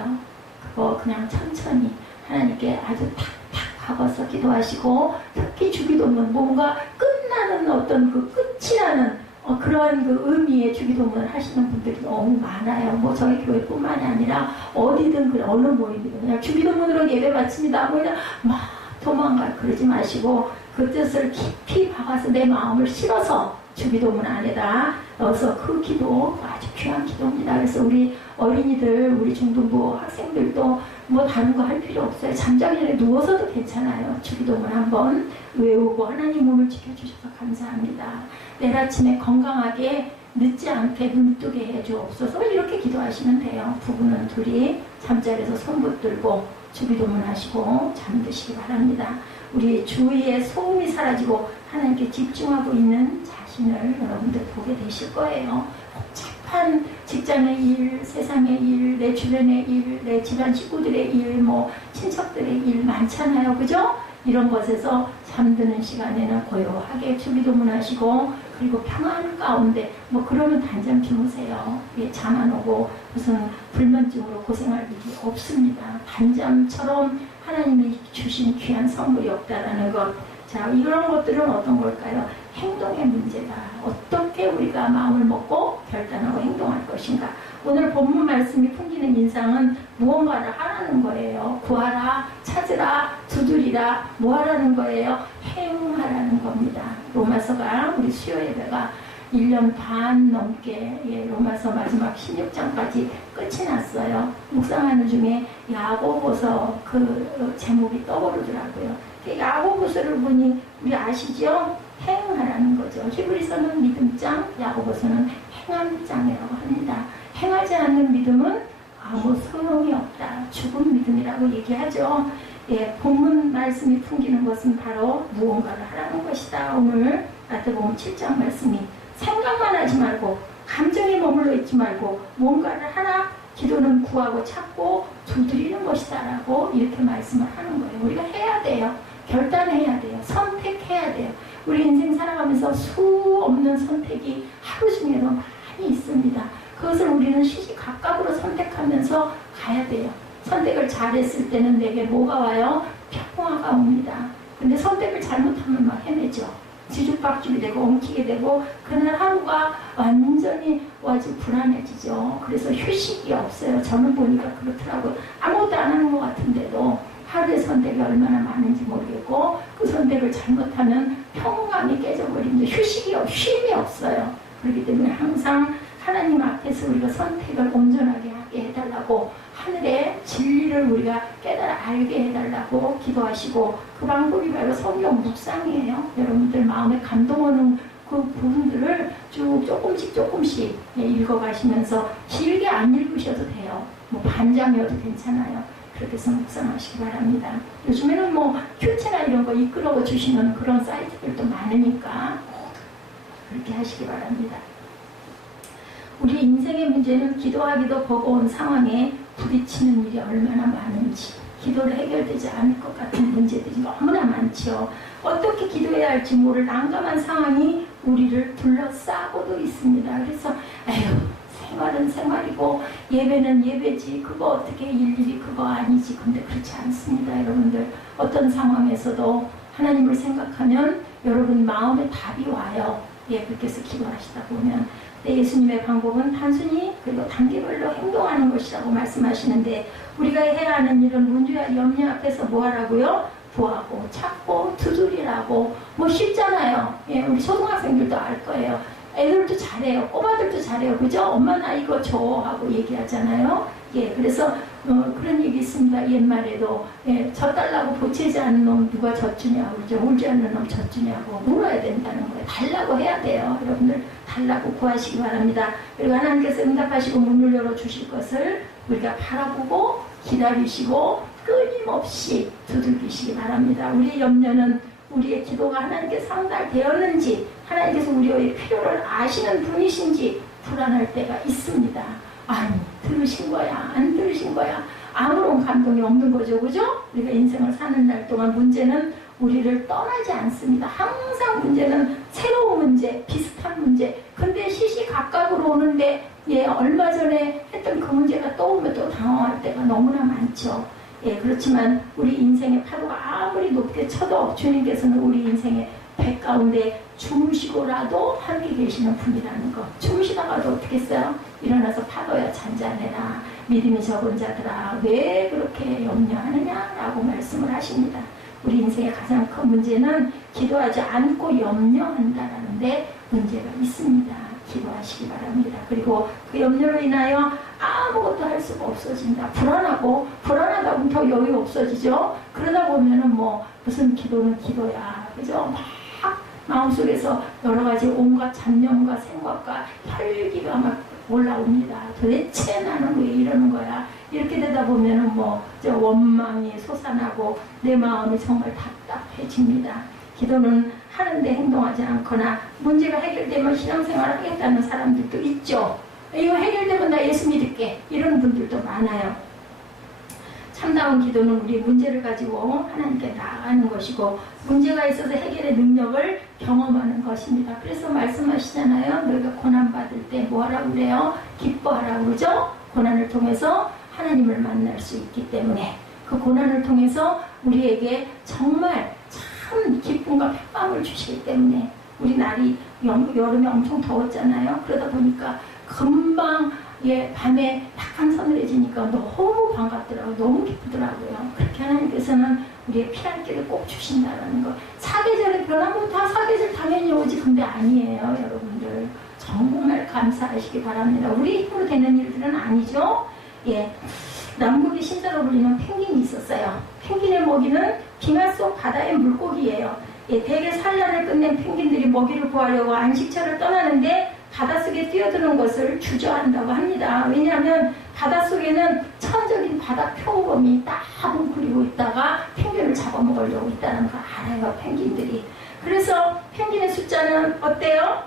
그거 그냥 천천히 하나님께 아주 탁탁 박아서 기도하시고, 특히 주기도문 뭔가 끝나는 어떤 그 끝이 나는 그러한 그 의미의 주기도문을 하시는 분들이 너무 많아요. 뭐 저희 교회뿐만이 아니라 어디든 그래, 어느 모임이든 그냥 주기도문으로 예배 마칩니다. 뭐 그냥 막 도망가 그러지 마시고 그 뜻을 깊이 박아서 내 마음을 실어서 주기도문 안에다 넣어서 그 기도 아주 귀한 기도입니다. 그래서 우리 어린이들, 우리 중등부 학생들도 뭐 다른 거 할 필요 없어요. 잠자기 전에 누워서도 괜찮아요. 주기도문 한번 외우고 하나님 몸을 지켜주셔서 감사합니다. 내일 아침에 건강하게 늦지 않게 눈뜨게 해주옵소서. 이렇게 기도하시면 돼요. 부부는 둘이 잠자리에서 손 붙들고 주기도문 하시고 잠드시기 바랍니다. 우리 주위의 소음이 사라지고 하나님께 집중하고 있는 자신을 여러분들 보게 되실 거예요. 복잡한 직장의 일, 세상의 일, 내 주변의 일, 내 집안 식구들의 일, 뭐 친척들의 일 많잖아요. 그죠? 이런 것에서 잠드는 시간에는 고요하게 주기도문 하시고, 그리고 평안 가운데 뭐 그러면 단잠 주무세요. 잠 안 오고 무슨 불면증으로 고생할 일이 없습니다. 단잠처럼 하나님이 주신 귀한 선물이 없다라는 것. 자, 이런 것들은 어떤 걸까요? 행동의 문제다. 어떻게 우리가 마음을 먹고 결단하고 행동할 것인가. 오늘 본문 말씀이 풍기는 인상은 무언가를 하라는 거예요. 구하라, 찾으라, 두드리라, 뭐 하라는 거예요? 행하라는 겁니다. 로마서가 우리 수요 예배가 1년 반 넘게 로마서 마지막 16장까지 끝이 났어요. 묵상하는 중에 야고보서 그 제목이 떠오르더라고요. 야고보서를 보니 우리 아시죠? 행하라는 거죠. 히브리서는 믿음장, 야고보서는 행함장이라고 합니다. 행하지 않는 믿음은 아무 소용이 없다. 죽은 믿음이라고 얘기하죠. 예, 본문 말씀이 풍기는 것은 바로 무언가를 하라는 것이다. 오늘 마태복음 7장 말씀이 생각만 하지 말고 감정에 머물러 있지 말고 뭔가를 하나 기도는 구하고 찾고 두드리는 것이다 라고 이렇게 말씀을 하는 거예요. 우리가 해야 돼요. 결단해야 돼요. 선택해야 돼요. 우리 인생 살아가면서 수 없는 선택이 하루 중에도 많이 있습니다. 그것을 우리는 시시각각으로 선택하면서 가야 돼요. 선택을 잘했을 때는 내게 뭐가 와요? 평화가 옵니다. 근데 선택을 잘못하면 막 헤매죠. 뒤죽박죽이 되고 엉키게 되고 그날 하루가 완전히 아주 불안해지죠. 그래서 휴식이 없어요. 저는 보니까 그렇더라고요. 아무것도 안 하는 것 같은데도 하루의 선택이 얼마나 많은지 모르겠고 그 선택을 잘못하면 평온감이 깨져버리는데 쉼이 없어요. 그렇기 때문에 항상 하나님 앞에서 우리가 선택을 온전하게 하게 해달라고 하늘의 진리를 우리가 깨달아 알게 해달라고 기도하시고 그 방법이 바로 성경 묵상이에요. 여러분들 마음에 감동하는 그 부분들을 쭉 조금씩 읽어가시면서 길게 안 읽으셔도 돼요. 뭐 반장이어도 괜찮아요. 그렇게 해서 묵상하시기 바랍니다. 요즘에는 뭐 큐티나 이런 거 이끌어 주시는 그런 사이트들도 많으니까 그렇게 하시기 바랍니다. 우리 인생의 문제는 기도하기도 버거운 상황에 부딪히는 일이 얼마나 많은지, 기도를 해결되지 않을 것 같은 문제들이 너무나 많죠. 어떻게 기도해야 할지 모를 난감한 상황이 우리를 둘러싸고도 있습니다. 그래서 에휴, 생활은 생활이고 예배는 예배지, 그거 어떻게 일일이 그거 아니지. 근데 그렇지 않습니다. 여러분들 어떤 상황에서도 하나님을 생각하면 여러분 마음에 답이 와요. 그렇게 해서 기도하시다 보면 예수님의 방법은 단순히 그리고 단계별로 행동하는 것이라고 말씀하시는데 우리가 해야 하는 일은 문제와 염려 앞에서 뭐 하라고요? 구하고 찾고 두드리라고. 뭐 쉽잖아요. 우리 초등학생들도 알 거예요. 애들도 잘해요. 꼬마들도 잘해요. 그죠? 엄마 나 이거 줘 하고 얘기하잖아요. 그래서 그런 얘기 있습니다. 옛말에도 져달라고 보채지 않는 놈 누가 져주냐고, 그죠? 울지 않는 놈 져주냐고 물어야 된다는 거예요. 달라고 해야 돼요. 여러분들 달라고 구하시기 바랍니다. 그리고 하나님께서 응답하시고 문을 열어주실 것을 우리가 바라보고 기다리시고 끊임없이 두들기시기 바랍니다. 우리의 염려는 우리의 기도가 하나님께 상달되었는지, 하나님께서 우리의 필요를 아시는 분이신지 불안할 때가 있습니다. 아니, 들으신 거야, 안 들으신 거야, 아무런 감동이 없는 거죠. 그죠? 우리가 인생을 사는 날 동안 문제는 우리를 떠나지 않습니다. 항상 문제는 새로운 문제, 비슷한 문제. 근데 시시각각으로 오는데 얼마 전에 했던 그 문제가 떠오르면 또 당황할 때가 너무나 많죠. 그렇지만 우리 인생의 파도가 아무리 높게 쳐도 주님께서는 우리 인생의 배 가운데 주무시고라도 함께 계시는 분이라는 거. 주무시다가도 어떻게 했어요? 일어나서 파도야 잔잔해라. 믿음이 적은 자들아 왜 그렇게 염려하느냐라고 말씀을 하십니다. 우리 인생의 가장 큰 문제는 기도하지 않고 염려한다라는데 문제가 있습니다. 기도하시기 바랍니다. 그리고 그 염려로 인하여 아무것도 할 수가 없어진다. 불안하다 보면 더 여유 없어지죠. 그러다 보면은 뭐 무슨 기도는 기도야, 그죠? 막 마음속에서 여러 가지 온갖 잡념과 생각과 혈기가 막 올라옵니다. 도대체 나는 왜 이러는 거야? 이렇게 되다 보면은 뭐 원망이 솟아나고 내 마음이 정말 답답해집니다. 기도는 하는데 행동하지 않거나 문제가 해결되면 신앙생활을 하겠다는 사람들도 있죠. 이거 해결되면 나 예수 믿을게 이런 분들도 많아요. 참다운 기도는 우리 문제를 가지고 하나님께 나아가는 것이고 문제가 있어서 해결의 능력을 경험하는 것입니다. 그래서 말씀하시잖아요. 너희가 고난받을 때 뭐 하라고 그래요? 기뻐하라고 그러죠? 고난을 통해서 하나님을 만날 수 있기 때문에 그 고난을 통해서 우리에게 정말 참 기쁨과 평강을 주시기 때문에 우리 날이 여름에 엄청 더웠잖아요. 그러다 보니까 금방 밤에 약간 서늘해지니까 너무 반갑더라고요. 너무 기쁘더라고요. 그렇게 하나님께서는 우리의 피할 길을 꼭 주신다는 거. 사계절의 변화는 다 사계절 당연히 오지. 근데 아니에요, 여러분들. 정말 감사하시기 바랍니다. 우리 힘으로 되는 일들은 아니죠. 남극의 신사로 불리는 펭귄이 있었어요. 펭귄의 먹이는 빙하 속 바다의 물고기예요. 대개 산란을 끝낸 펭귄들이 먹이를 구하려고 안식처를 떠나는데 바닷속에 뛰어드는 것을 주저한다고 합니다. 왜냐하면 바닷속에는 천적인 바다 표범이 딱 웅크리고 있다가 펭귄을 잡아먹으려고 있다는 걸 알아요, 펭귄들이. 그래서 펭귄의 숫자는 어때요?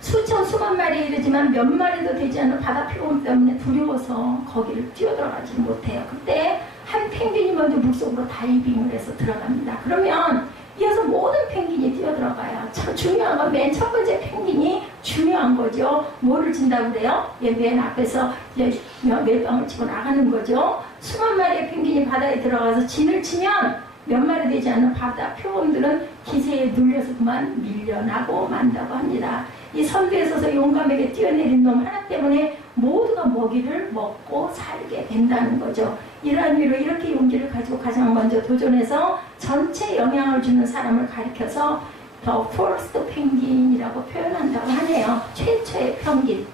수천 수만 마리에 이르지만 몇 마리도 되지 않는 바다 표범 때문에 두려워서 거기를 뛰어들어가지 못해요. 그때 한 펭귄이 먼저 물속으로 다이빙을 해서 들어갑니다. 그러면 이어서 모든 펭귄이 뛰어들어가요. 참 중요한 건 맨 첫 번째 펭귄이 중요한 거죠. 뭐를 진다고 그래요? 맨 앞에서 멜빵을 치고 나가는 거죠. 수만 마리의 펭귄이 바다에 들어가서 진을 치면 몇 마리 되지 않는 바다 표범들은 기세에 눌려서 그만 밀려나고 만다고 합니다. 이 선두에 서서 용감하게 뛰어내린 놈 하나 때문에 모두가 먹이를 먹고 살게 된다는 거죠. 이러한 이유로 이렇게 용기를 가지고 가장 먼저 도전해서 전체 영향을 주는 사람을 가리켜서 The First Penguin이라고 표현한다고 하네요. 최초의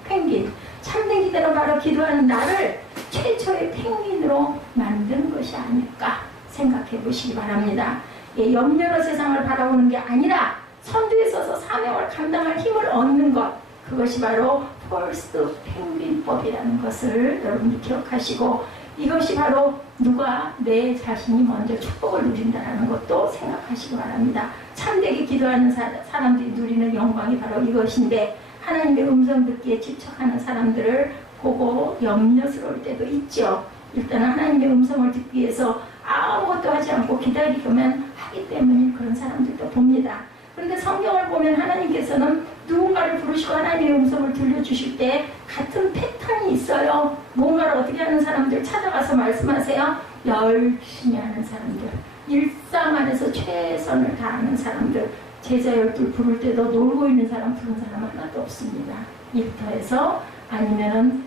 펭귄. 참된 기도는 바로 기도하는 나를 최초의 펭귄으로 만든 것이 아닐까 생각해 보시기 바랍니다. 염려로 세상을 바라보는 게 아니라 선두에 서서 사명을 감당할 힘을 얻는 것, 그것이 바로 First 펭귄법이라는 것을 여러분이 기억하시고, 이것이 바로 누가 내 자신이 먼저 축복을 누린다는 것도 생각하시기 바랍니다. 참되게 기도하는 사람들이 누리는 영광이 바로 이것인데, 하나님의 음성 듣기에 집착하는 사람들을 보고 염려스러울 때도 있죠. 일단 하나님의 음성을 듣기 위해서 아무것도 하지 않고 기다리기만 하기 때문에 그런 사람들도 봅니다. 그런데 성경을 보면 하나님께서는 누군가를 부르시고 하나님의 음성을 들려주실 때 같은 패턴이 있어요. 뭔가를 어떻게 하는 사람들 찾아가서 말씀하세요. 열심히 하는 사람들, 일상 안에서 최선을 다하는 사람들, 제자 12 부를 때도 놀고 있는 사람 부른 사람 하나도 없습니다. 일터에서 아니면은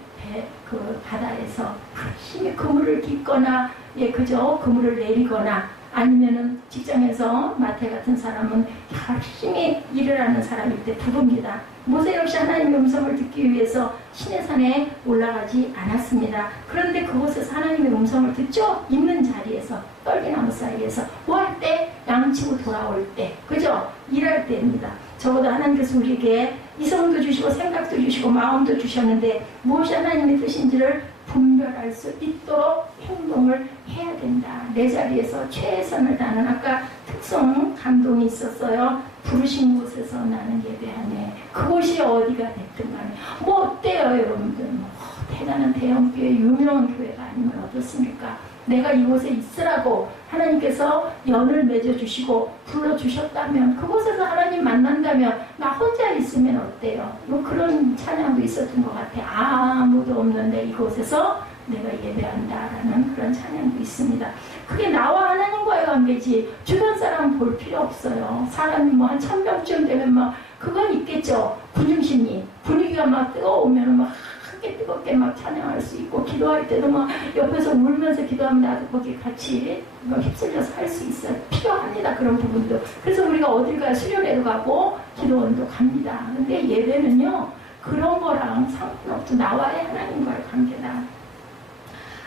그 바다에서 열심히 그물을 깃거나 그저 그물을 내리거나, 아니면은 직장에서 마태 같은 사람은 열심히 일을 하는 사람일 때 부릅니다. 모세 역시 하나님의 음성을 듣기 위해서 시내산에 올라가지 않았습니다. 그런데 그곳에서 하나님의 음성을 듣죠. 있는 자리에서, 떨기나무 사이에서 뭐 할 때? 양치고 돌아올 때, 그죠? 일할 때입니다. 적어도 하나님께서 우리에게 이성도 주시고 생각도 주시고 마음도 주셨는데 무엇이 하나님의 뜻인지를 분별할 수 있도록 행동을 해야 된다. 내 자리에서 최선을 다하는, 아까 특성 감동이 있었어요. 부르신 곳에서 나는 예배하네. 그곳이 어디가 됐든 간에 뭐 어때요, 여러분들? 뭐 대단한 대형교회, 유명한 교회가 아니면 어떻습니까? 내가 이곳에 있으라고 하나님께서 연을 맺어주시고 불러주셨다면, 그곳에서 하나님 만난다면 나 혼자 있으면 어때요? 뭐 그런 찬양도 있었던 것 같아요. 아무도 없는데 이곳에서 내가 예배한다라는 그런 찬양도 있습니다. 그게 나와 하나님과의 관계지 주변 사람 볼 필요 없어요. 사람이 뭐 한 1000명쯤 되면 막 그건 있겠죠. 군중심리, 분위기가 막 뜨거우면 막 뜨겁게 막 찬양할 수 있고, 기도할 때도 막 옆에서 울면서 기도하면 나도 거기 같이 휩쓸려서 할 수 있어요. 필요합니다, 그런 부분도. 그래서 우리가 어딜 가야 수련회도 가고 기도원도 갑니다. 근데 예배는요, 그런 거랑 상관없죠. 나와의 하나님과의 관계다.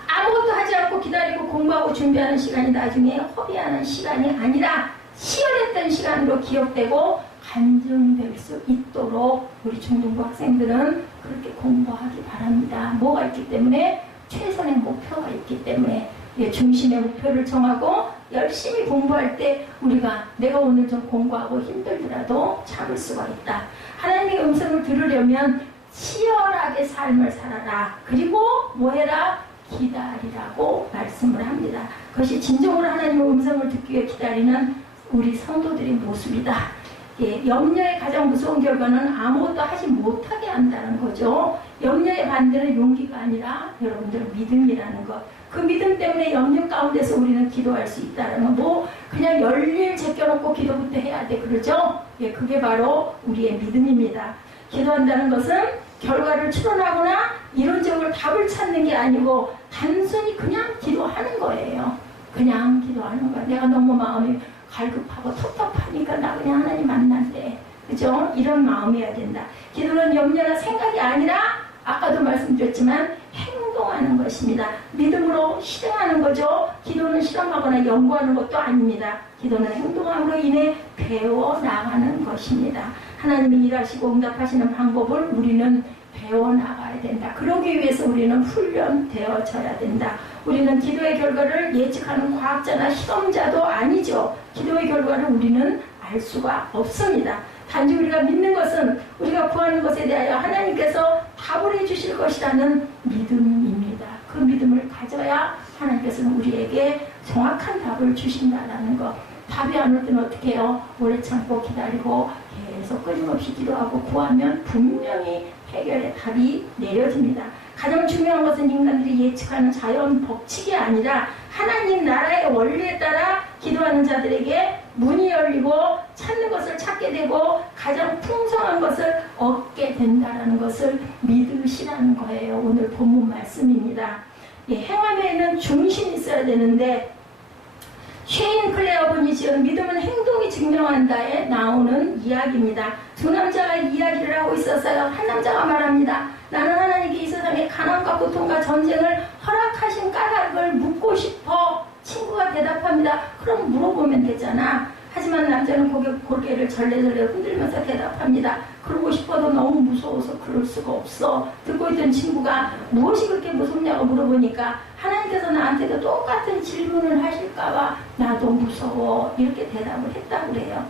아무것도 하지 않고 기다리고 공부하고 준비하는 시간이 나중에 허비하는 시간이 아니라 치열했던 시간으로 기억되고 간증될 수 있도록 우리 중등부 학생들은 그렇게 공부하기 바랍니다. 뭐가 있기 때문에? 최선의 목표가 있기 때문에. 중심의 목표를 정하고 열심히 공부할 때 우리가 내가 오늘 좀 공부하고 힘들더라도 잡을 수가 있다. 하나님의 음성을 들으려면 치열하게 삶을 살아라. 그리고 뭐해라? 기다리라고 말씀을 합니다. 그것이 진정으로 하나님의 음성을 듣기 위해 기다리는 우리 성도들의 모습이다. 염려의 가장 무서운 결과는 아무것도 하지 못하게 한다는 거죠. 염려의 반대는 용기가 아니라 여러분들 믿음이라는 것. 그 믿음 때문에 염려 가운데서 우리는 기도할 수 있다는 거. 뭐 그냥 열일 제껴놓고 기도부터 해야 돼, 그러죠? 예, 그게 바로 우리의 믿음입니다. 기도한다는 것은 결과를 추론하거나 이론적으로 답을 찾는 게 아니고 단순히 그냥 기도하는 거예요. 그냥 기도하는 거야. 내가 너무 마음이 갈급하고 텁텁하니까 나 그냥 하나님 만난대. 그죠? 이런 마음이어야 된다. 기도는 염려나 생각이 아니라 아까도 말씀드렸지만 행동하는 것입니다. 믿음으로 실행하는 거죠. 기도는 실험하거나 연구하는 것도 아닙니다. 기도는 행동함으로 인해 배워나가는 것입니다. 하나님이 일하시고 응답하시는 방법을 우리는 배워나가야 된다. 그러기 위해서 우리는 훈련되어져야 된다. 우리는 기도의 결과를 예측하는 과학자나 실험자도 아니죠. 기도의 결과를 우리는 알 수가 없습니다. 단지 우리가 믿는 것은 우리가 구하는 것에 대하여 하나님께서 답을 해주실 것이라는 믿음입니다. 그 믿음을 가져야 하나님께서는 우리에게 정확한 답을 주신다는 것. 답이 안 올 때는 어떻게 해요? 오래 참고 기다리고 계속 끊임없이 기도하고 구하면 분명히 해결의 답이 내려집니다. 가장 중요한 것은 인간들이 예측하는 자연 법칙이 아니라 하나님 나라의 원리에 따라 기도하는 자들에게 문이 열리고 찾는 것을 찾게 되고 가장 풍성한 것을 얻게 된다는 것을 믿으시라는 거예요. 오늘 본문 말씀입니다. 예, 행함에는 중심이 있어야 되는데 쉐인 클레어 분이 지은 믿음은 행동이 증명한다에 나오는 이야기입니다. 두 남자가 이야기를 하고 있었어요. 한 남자가 말합니다. 나는 하나님께 이 세상에 가난과 고통과 전쟁을 허락하신 까닭을 묻고 싶어. 친구가 대답합니다. 그럼 물어보면 되잖아. 하지만 남자는 고개를 절레절레 흔들면서 대답합니다. 그러고 싶어도 너무 무서워서 그럴 수가 없어. 듣고 있던 친구가 무엇이 그렇게 무섭냐고 물어보니까 하나님께서 나한테도 똑같은 질문을 하실까봐 나도 무서워. 이렇게 대답을 했다고 그래요.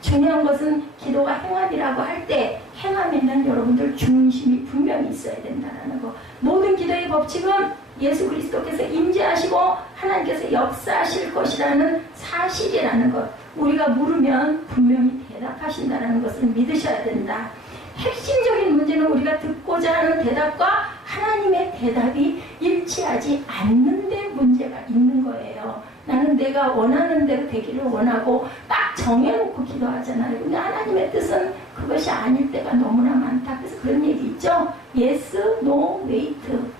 중요한 것은 기도가 행함이라고 할 때 행함에는 여러분들 중심이 분명히 있어야 된다는 거. 모든 기도의 법칙은 예수 그리스도께서 임재하시고 하나님께서 역사하실 것이라는 사실이라는 것. 우리가 물으면 분명히 대답하신다는 것을 믿으셔야 된다. 핵심적인 문제는 우리가 듣고자 하는 대답과 하나님의 대답이 일치하지 않는 데 문제가 있는 거예요. 나는 내가 원하는 대로 되기를 원하고 딱 정해놓고 기도하잖아요. 근데 하나님의 뜻은 그것이 아닐 때가 너무나 많다. 그래서 그런 얘기 있죠. Yes, no, wait.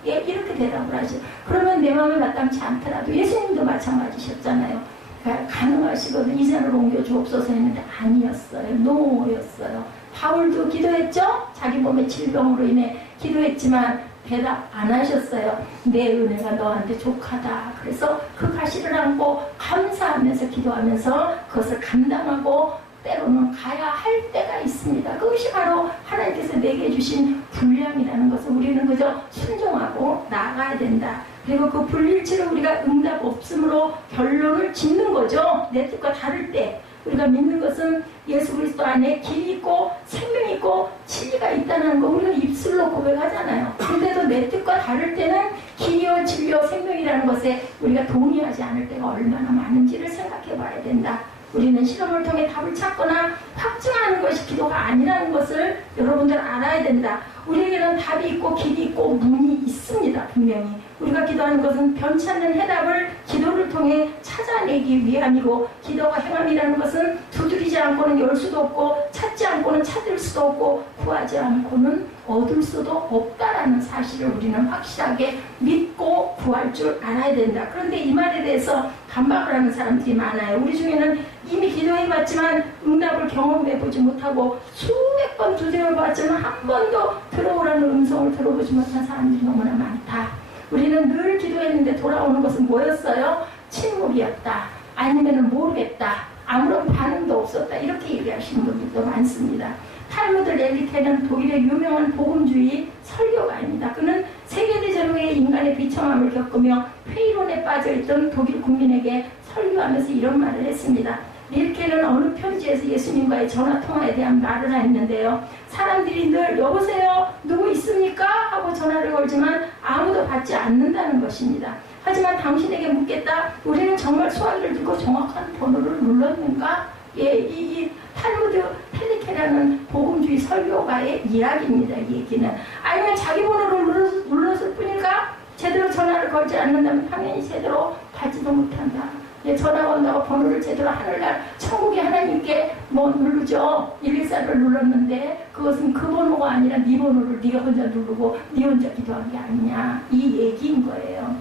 예, 이렇게 대답을 하죠. 그러면 내 마음에 마땅치 않더라도 예수님도 마찬가지셨잖아요. 그러니까 가능하시거든 이 산으로 옮겨 주옵소서 했는데 아니었어요. 노였어요. 바울도 기도했죠. 자기 몸의 질병으로 인해 기도했지만 대답 안 하셨어요. 내 은혜가 너한테 족하다. 그래서 그 가시를 안고 감사하면서 기도하면서 그것을 감당하고 때로는 가야 할 때가 있습니다. 그것이 바로 하나님께서 내게 주신 분량이라는 것을 우리는 그저 순종하고 나아가야 된다. 그리고 그 불일치를 우리가 응답 없음으로 결론을 짓는 거죠. 내 뜻과 다를 때 우리가 믿는 것은 예수 그리스도 안에 길이 있고 생명이 있고 진리가 있다는 거 우리가 입술로 고백하잖아요. 근데도 내 뜻과 다를 때는 길이요 진리요 생명이라는 것에 우리가 동의하지 않을 때가 얼마나 많은지를 생각해 봐야 된다. 우리는 실험을 통해 답을 찾거나 확증하는 것이 기도가 아니라는 것을 여러분들 알아야 된다. 우리에게는 답이 있고 길이 있고 문이 있습니다. 분명히. 우리가 기도하는 것은 변치 않는 해답을 기도를 통해 찾아내기 위함이고 기도가 행함이라는 것은 두드리지 않고는 열 수도 없고 찾지 않고는 찾을 수도 없고 구하지 않고는 얻을 수도 없다라는 사실을 우리는 확실하게 믿고 구할 줄 알아야 된다. 그런데 이 말에 대해서 반박을 하는 사람들이 많아요. 우리 중에는 이미 기도해봤지만 응답을 경험해보지 못하고 수백 번 두드려봤지만 한 번도 들어오라는 음성을 들어보지 못한 사람들이 너무나 많다. 우리는 늘 기도했는데 돌아오는 것은 뭐였어요? 침묵이었다. 아니면 모르겠다. 아무런 반응도 없었다. 이렇게 얘기하시는 분들도 많습니다. 탈무드 렐리테는 독일의 유명한 복음주의 설교가입니다. 그는 세계대전 후에 인간의 비참함을 겪으며 회의론에 빠져있던 독일 국민에게 설교하면서 이런 말을 했습니다. 릴케는 어느 편지에서 예수님과의 전화통화에 대한 말을 했는데요. 사람들이 늘 여보세요? 누구 있습니까? 하고 전화를 걸지만 아무도 받지 않는다는 것입니다. 하지만 당신에게 묻겠다. 우리는 정말 수화기를 들고 정확한 번호를 눌렀는가? 예, 이 탈무드 펠리케라는 복음주의 설교가의 이야기입니다. 이 얘기는. 아니면 자기 번호를 눌렀을 뿐일까? 제대로 전화를 걸지 않는다면 당연히 제대로 받지도 못한다. 예, 전화가 온다고 번호를 제대로 하늘날 천국의 하나님께 누르죠. 114를 눌렀는데 그것은 그 번호가 아니라 네 번호를 네가 혼자 누르고 네 혼자 기도한 게 아니냐, 이 얘기인 거예요.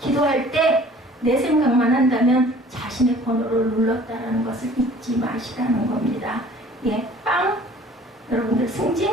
기도할 때 내 생각만 한다면 자신의 번호를 눌렀다라는 것을 잊지 마시라는 겁니다. 예, 여러분들 승진,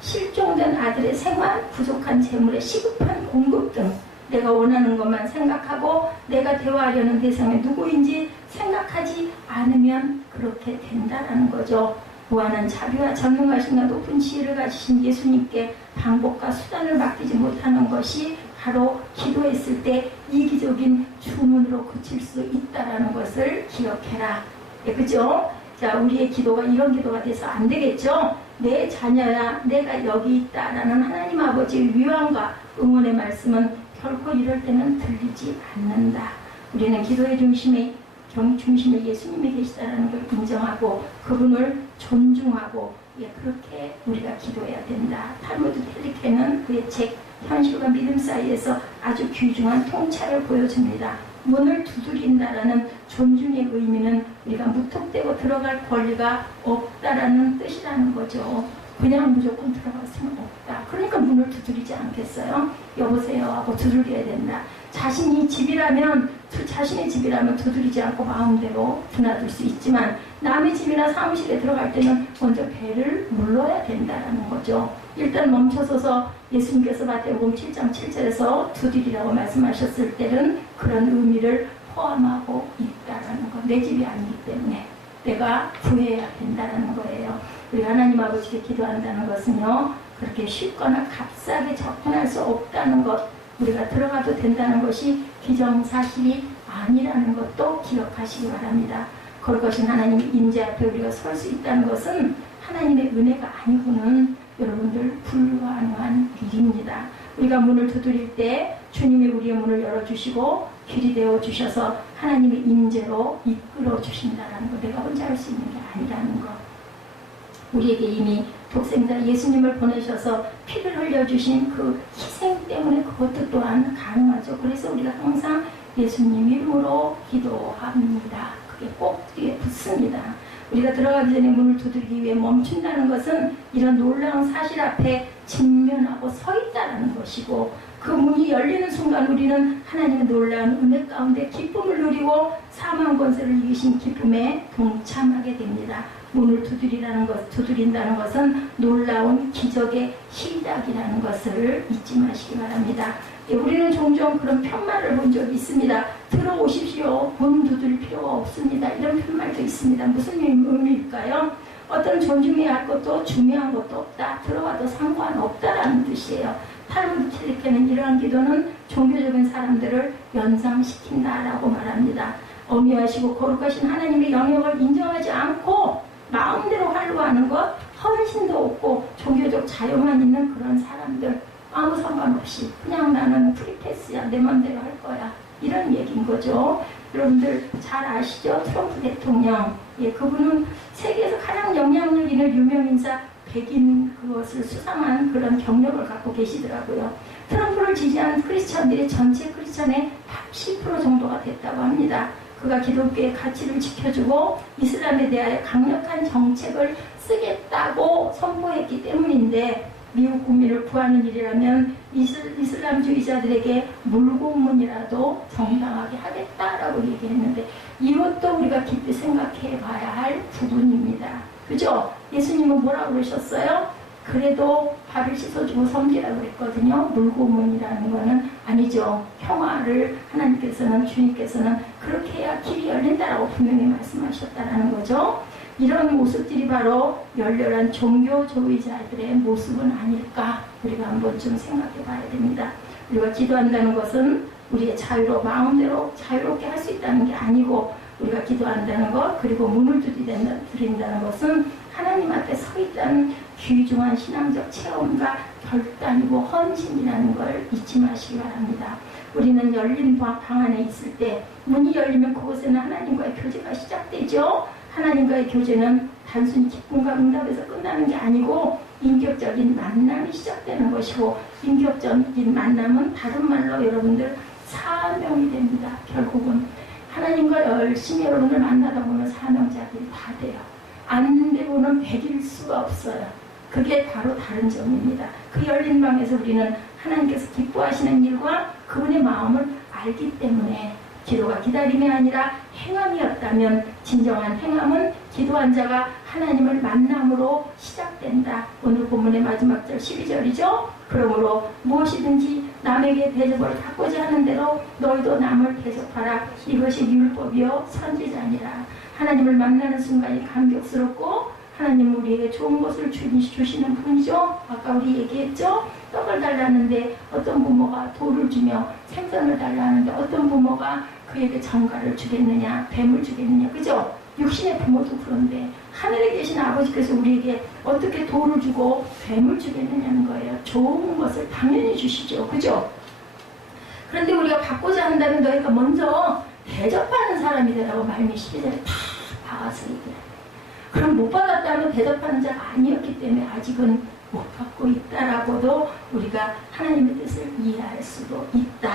실종된 아들의 생활, 부족한 재물의 시급한 공급 등 내가 원하는 것만 생각하고 내가 대화하려는 대상이 누구인지 생각하지 않으면 그렇게 된다라는 거죠. 무한한 자비와 전능하신가 높은 지혜를 가지신 예수님께 방법과 수단을 맡기지 못하는 것이 바로 기도했을 때 이기적인 주문으로 그칠 수 있다라는 것을 기억해라. 예, 그죠? 자, 우리의 기도가 이런 기도가 돼서 안 되겠죠? 내 자녀야, 내가 여기 있다라는 하나님 아버지의 위안과 응원의 말씀은 결코 이럴 때는 들리지 않는다. 우리는 기도의 중심에 예수님이 계시다는 걸 인정하고 그분을 존중하고, 예, 그렇게 우리가 기도해야 된다. 탈무드 펠리케는 그의 책 현실과 믿음 사이에서 아주 귀중한 통찰을 보여줍니다. 문을 두드린다라는 존중의 의미는 우리가 무턱대고 들어갈 권리가 없다라는 뜻이라는 거죠. 그냥 무조건 들어갈 수는 없다. 그러니까 문을 두드리지 않겠어요? 여보세요 하고 두드려야 된다. 자신의 집이라면 두드리지 않고 마음대로 드나들 수 있지만 남의 집이나 사무실에 들어갈 때는 먼저 배를 눌러야 된다는 거죠. 일단 멈춰서서 예수님께서 마태복음 7장 7절에서 두드리라고 말씀하셨을 때는 그런 의미를 포함하고 있다는 것. 내 집이 아니기 때문에 내가 구해야 된다는 거예요. 우리 하나님 아버지께 기도한다는 것은요, 그렇게 쉽거나 값싸게 접근할 수 없다는 것, 우리가 들어가도 된다는 것이 기정사실이 아니라는 것도 기억하시기 바랍니다. 거룩하신 하나님의 임재 앞에 우리가 설 수 있다는 것은 하나님의 은혜가 아니고는 여러분들 불가능한 일입니다. 우리가 문을 두드릴 때 주님이 우리의 문을 열어주시고 길이 되어주셔서 하나님의 임재로 이끌어 주신다는 것, 내가 혼자 할 수 있는 게 아니라는 것. 우리에게 이미 독생자 예수님을 보내셔서 피를 흘려주신 그 희생 때문에 그것도 또한 가능하죠. 그래서 우리가 항상 예수님 이름으로 기도합니다. 그게 꼭 뒤에 붙습니다. 우리가 들어가기 전에 문을 두드리기 위해 멈춘다는 것은 이런 놀라운 사실 앞에 직면하고 서 있다는 것이고, 그 문이 열리는 순간 우리는 하나님의 놀라운 은혜 가운데 기쁨을 누리고 사망 권세를 이기신 기쁨에 동참하게 됩니다. 문을 두드린다는 것은 놀라운 기적의 시작이라는 것을 잊지 마시기 바랍니다. 예, 우리는 종종 그런 편말을 본 적이 있습니다. 들어오십시오. 문 두드릴 필요가 없습니다. 이런 편말도 있습니다. 무슨 의미일까요? 어떤 존중해야 할 것도 중요한 것도 없다. 들어와도 상관없다라는 뜻이에요. 탈무드 펠리케는 이러한 기도는 종교적인 사람들을 연상시킨다라고 말합니다. 어미하시고 거룩하신 하나님의 영역을 인정하지 않고 마음대로 활로하는 것, 헌신도 없고 종교적 자유만 있는 그런 사람들, 아무 상관없이 그냥 나는 프리패스야, 내 맘대로 할 거야, 이런 얘기인 거죠. 여러분들 잘 아시죠? 트럼프 대통령, 예, 그분은 세계에서 가장 영향력 있는 유명인사 100인 그것을 수상한 그런 경력을 갖고 계시더라고요. 트럼프를 지지하는 크리스천들이 전체 크리스천의 80% 정도가 됐다고 합니다. 그가 기독교의 가치를 지켜주고 이슬람에 대하여 강력한 정책을 쓰겠다고 선포했기 때문인데, 미국 국민을 구하는 일이라면 이슬람주의자들에게 물고문이라도 정당하게 하겠다라고 얘기했는데, 이것도 우리가 깊이 생각해 봐야 할 부분입니다. 그죠? 예수님은 뭐라고 그러셨어요? 그래도 발을 씻어주고 섬기라고 그랬거든요. 물고문이라는 거는 아니죠. 평화를 하나님께서는, 주님께서는 그렇게 해야 길이 열린다라고 분명히 말씀하셨다라는 거죠. 이런 모습들이 바로 열렬한 종교주의자들의 모습은 아닐까, 우리가 한번 좀 생각해 봐야 됩니다. 우리가 기도한다는 것은 우리의 자유로 마음대로 자유롭게 할 수 있다는 게 아니고, 우리가 기도한다는 것, 그리고 문을 두드린다는 것은 하나님 앞에 서 있다는 귀중한 신앙적 체험과 결단이고 헌신이라는 걸 잊지 마시기 바랍니다. 우리는 열린 방 안에 있을 때 문이 열리면 그곳에는 하나님과의 교제가 시작되죠. 하나님과의 교제는 단순히 기쁨과 응답에서 끝나는 게 아니고 인격적인 만남이 시작되는 것이고, 인격적인 만남은 다른 말로 여러분들 사명이 됩니다. 결국은 하나님과 열심히 여러분들 만나다 보면 사명자들이 다 돼요. 안 되고는 100일 수가 없어요. 그게 바로 다른 점입니다. 그 열린 방에서 우리는 하나님께서 기뻐하시는 일과 그분의 마음을 알기 때문에, 기도가 기다림이 아니라 행함이었다면 진정한 행함은 기도한 자가 하나님을 만남으로 시작된다. 오늘 본문의 마지막 절 12절이죠. 그러므로 무엇이든지 남에게 대접을 받고자 하는 대로 너희도 남을 대접하라. 이것이 율법이요 선지자니라. 하나님을 만나는 순간이 감격스럽고, 하나님은 우리에게 좋은 것을 주시는 분이죠. 아까 우리 얘기했죠. 떡을 달라는데 어떤 부모가 돌을 주며 생선을 달라는데 어떤 부모가 그에게 전갈을 주겠느냐, 뱀을 주겠느냐, 그죠? 육신의 부모도 그런데 하늘에 계신 아버지께서 우리에게 어떻게 돌을 주고 뱀을 주겠느냐는 거예요. 좋은 것을 당연히 주시죠, 그죠? 그런데 우리가 받고자 한다면 너희가 먼저 대접하는 사람이 되라고 말미 12절에 다 박아서 얘기해요. 그럼 못 받았다면 대접하는 자가 아니었기 때문에 아직은 못 받고 있다라고도 우리가 하나님의 뜻을 이해할 수도 있다.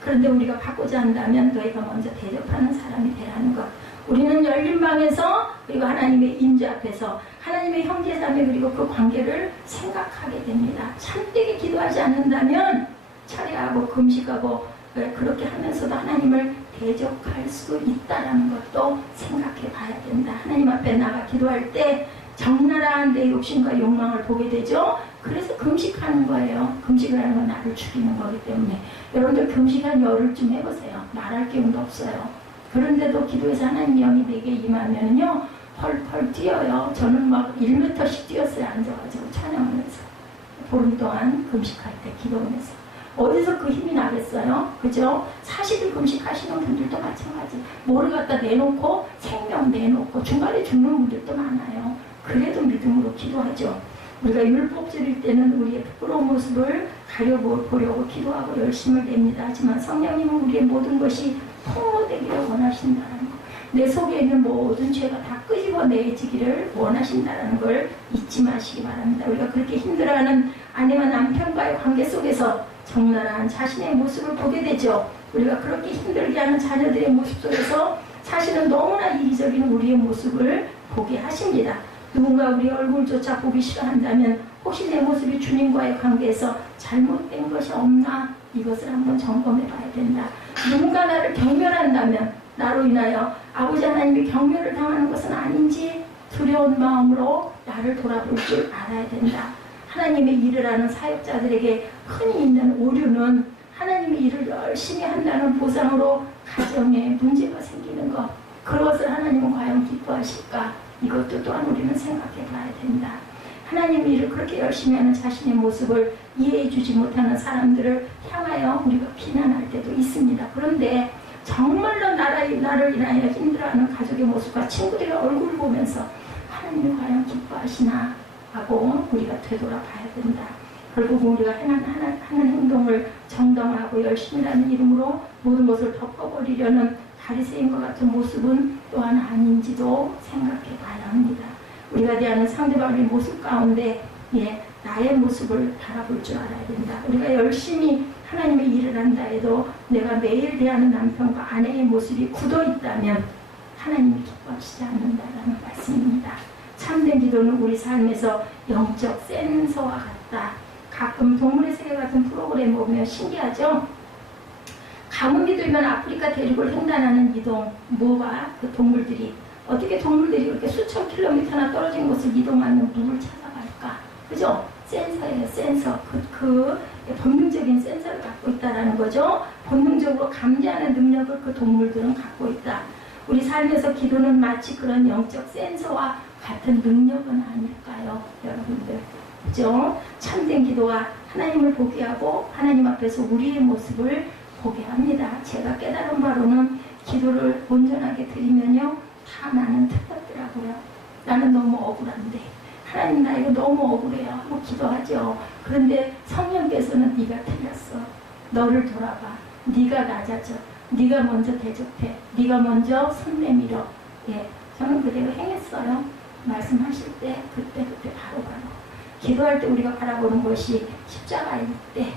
그런데 우리가 받고자 한다면 너희가 먼저 대접하는 사람이 되라는 것. 우리는 열린 방에서, 그리고 하나님의 임재 앞에서 하나님의 형제자매 그리고 그 관계를 생각하게 됩니다. 참되게 기도하지 않는다면 차례하고 금식하고 그렇게 하면서도 하나님을 대적할 수 있다는 것도 생각해 봐야 된다. 하나님 앞에 나가 기도할 때 적나라한 내 욕심과 욕망을 보게 되죠. 그래서 금식하는 거예요. 금식을 하는 건 나를 죽이는 거기 때문에. 여러분들 금식 한 열흘쯤 해보세요. 말할 기운도 없어요. 그런데도 기도에서 하나님 영이 내게 임하면요 펄펄 뛰어요. 저는 막 1m씩 뛰었어요. 앉아가지고 찬양하면서. 보름 동안 금식할 때 기도하면서. 어디서 그 힘이 나겠어요? 그죠? 40일 금식하시는 분들도 마찬가지. 뭐를 갖다 내놓고 생명 내놓고 중간에 죽는 분들도 많아요. 그래도 믿음으로 기도하죠. 우리가 율법주의일 때는 우리의 부끄러운 모습을 가려보려고 기도하고 열심을 냅니다. 하지만 성령님은 우리의 모든 것이 폭로되기를 원하신다는 것. 내 속에 있는 모든 죄가 다 끄집어내지기를 원하신다는 걸 잊지 마시기 바랍니다. 우리가 그렇게 힘들어하는 아내와 남편과의 관계 속에서 적나라한 자신의 모습을 보게 되죠. 우리가 그렇게 힘들게 하는 자녀들의 모습 속에서 사실은 너무나 이기적인 우리의 모습을 보게 하십니다. 누군가 우리 얼굴조차 보기 싫어한다면 혹시 내 모습이 주님과의 관계에서 잘못된 것이 없나, 이것을 한번 점검해 봐야 된다. 누군가 나를 경멸한다면 나로 인하여 아버지 하나님이 경멸을 당하는 것은 아닌지 두려운 마음으로 나를 돌아볼 줄 알아야 된다. 하나님의 일을 하는 사역자들에게 흔히 있는 오류는 하나님의 일을 열심히 한다는 보상으로 가정에 문제가 생기는 것. 그것을 하나님은 과연 기뻐하실까? 이것도 또한 우리는 생각해 봐야 된다. 하나님의 일을 그렇게 열심히 하는 자신의 모습을 이해해 주지 못하는 사람들을 향하여 우리가 비난할 때도 있습니다. 그런데 정말로 나를 인하여 힘들어하는 가족의 모습과 친구들의 얼굴을 보면서 하나님이 과연 기뻐하시나 하고 우리가 되돌아봐야 된다. 결국 우리가 하는 행동을 정당하고 열심히 하는 이름으로 모든 것을 덮어버리려는 바리새인과 같은 모습은 또한 아닌지도 생각해 봐야 합니다. 우리가 대하는 상대방의 모습 가운데 나의 모습을 바라볼 줄 알아야 된다. 우리가 열심히 하나님의 일을 한다 해도 내가 매일 대하는 남편과 아내의 모습이 굳어 있다면 하나님이 기뻐하시지 않는다라는 말씀입니다. 참된 기도는 우리 삶에서 영적 센서와 같다. 가끔 동물의 세계 같은 프로그램 보면 신기하죠? 가뭄이 들면 아프리카 대륙을 횡단하는 이동, 그 동물들이 어떻게 동물들이 그렇게 수천 킬로미터나 떨어진 곳을 이동하면 물을 찾아갈까? 그죠? 센서예요, 센서. 그 본능적인 센서를 갖고 있다는 거죠. 본능적으로 감지하는 능력을 그 동물들은 갖고 있다. 우리 삶에서 기도는 마치 그런 영적 센서와 같은 능력은 아닐까요, 여러분들? 그죠? 참된 기도가 하나님을 보게 하고 하나님 앞에서 우리의 모습을 보게 합니다. 제가 깨달은 바로는 기도를 온전하게 드리면요, 다 나는 틀렸더라고요. 나는 너무 억울한데, 하나님 나 이거 너무 억울해요 하고 기도하죠. 그런데 성령께서는 네가 틀렸어. 너를 돌아봐. 네가 낮아져. 네가 먼저 대접해. 네가 먼저 손 내밀어. 저는 그대로 행했어요. 말씀하실 때 그때 바로 기도할 때 우리가 바라보는 것이 십자가일 때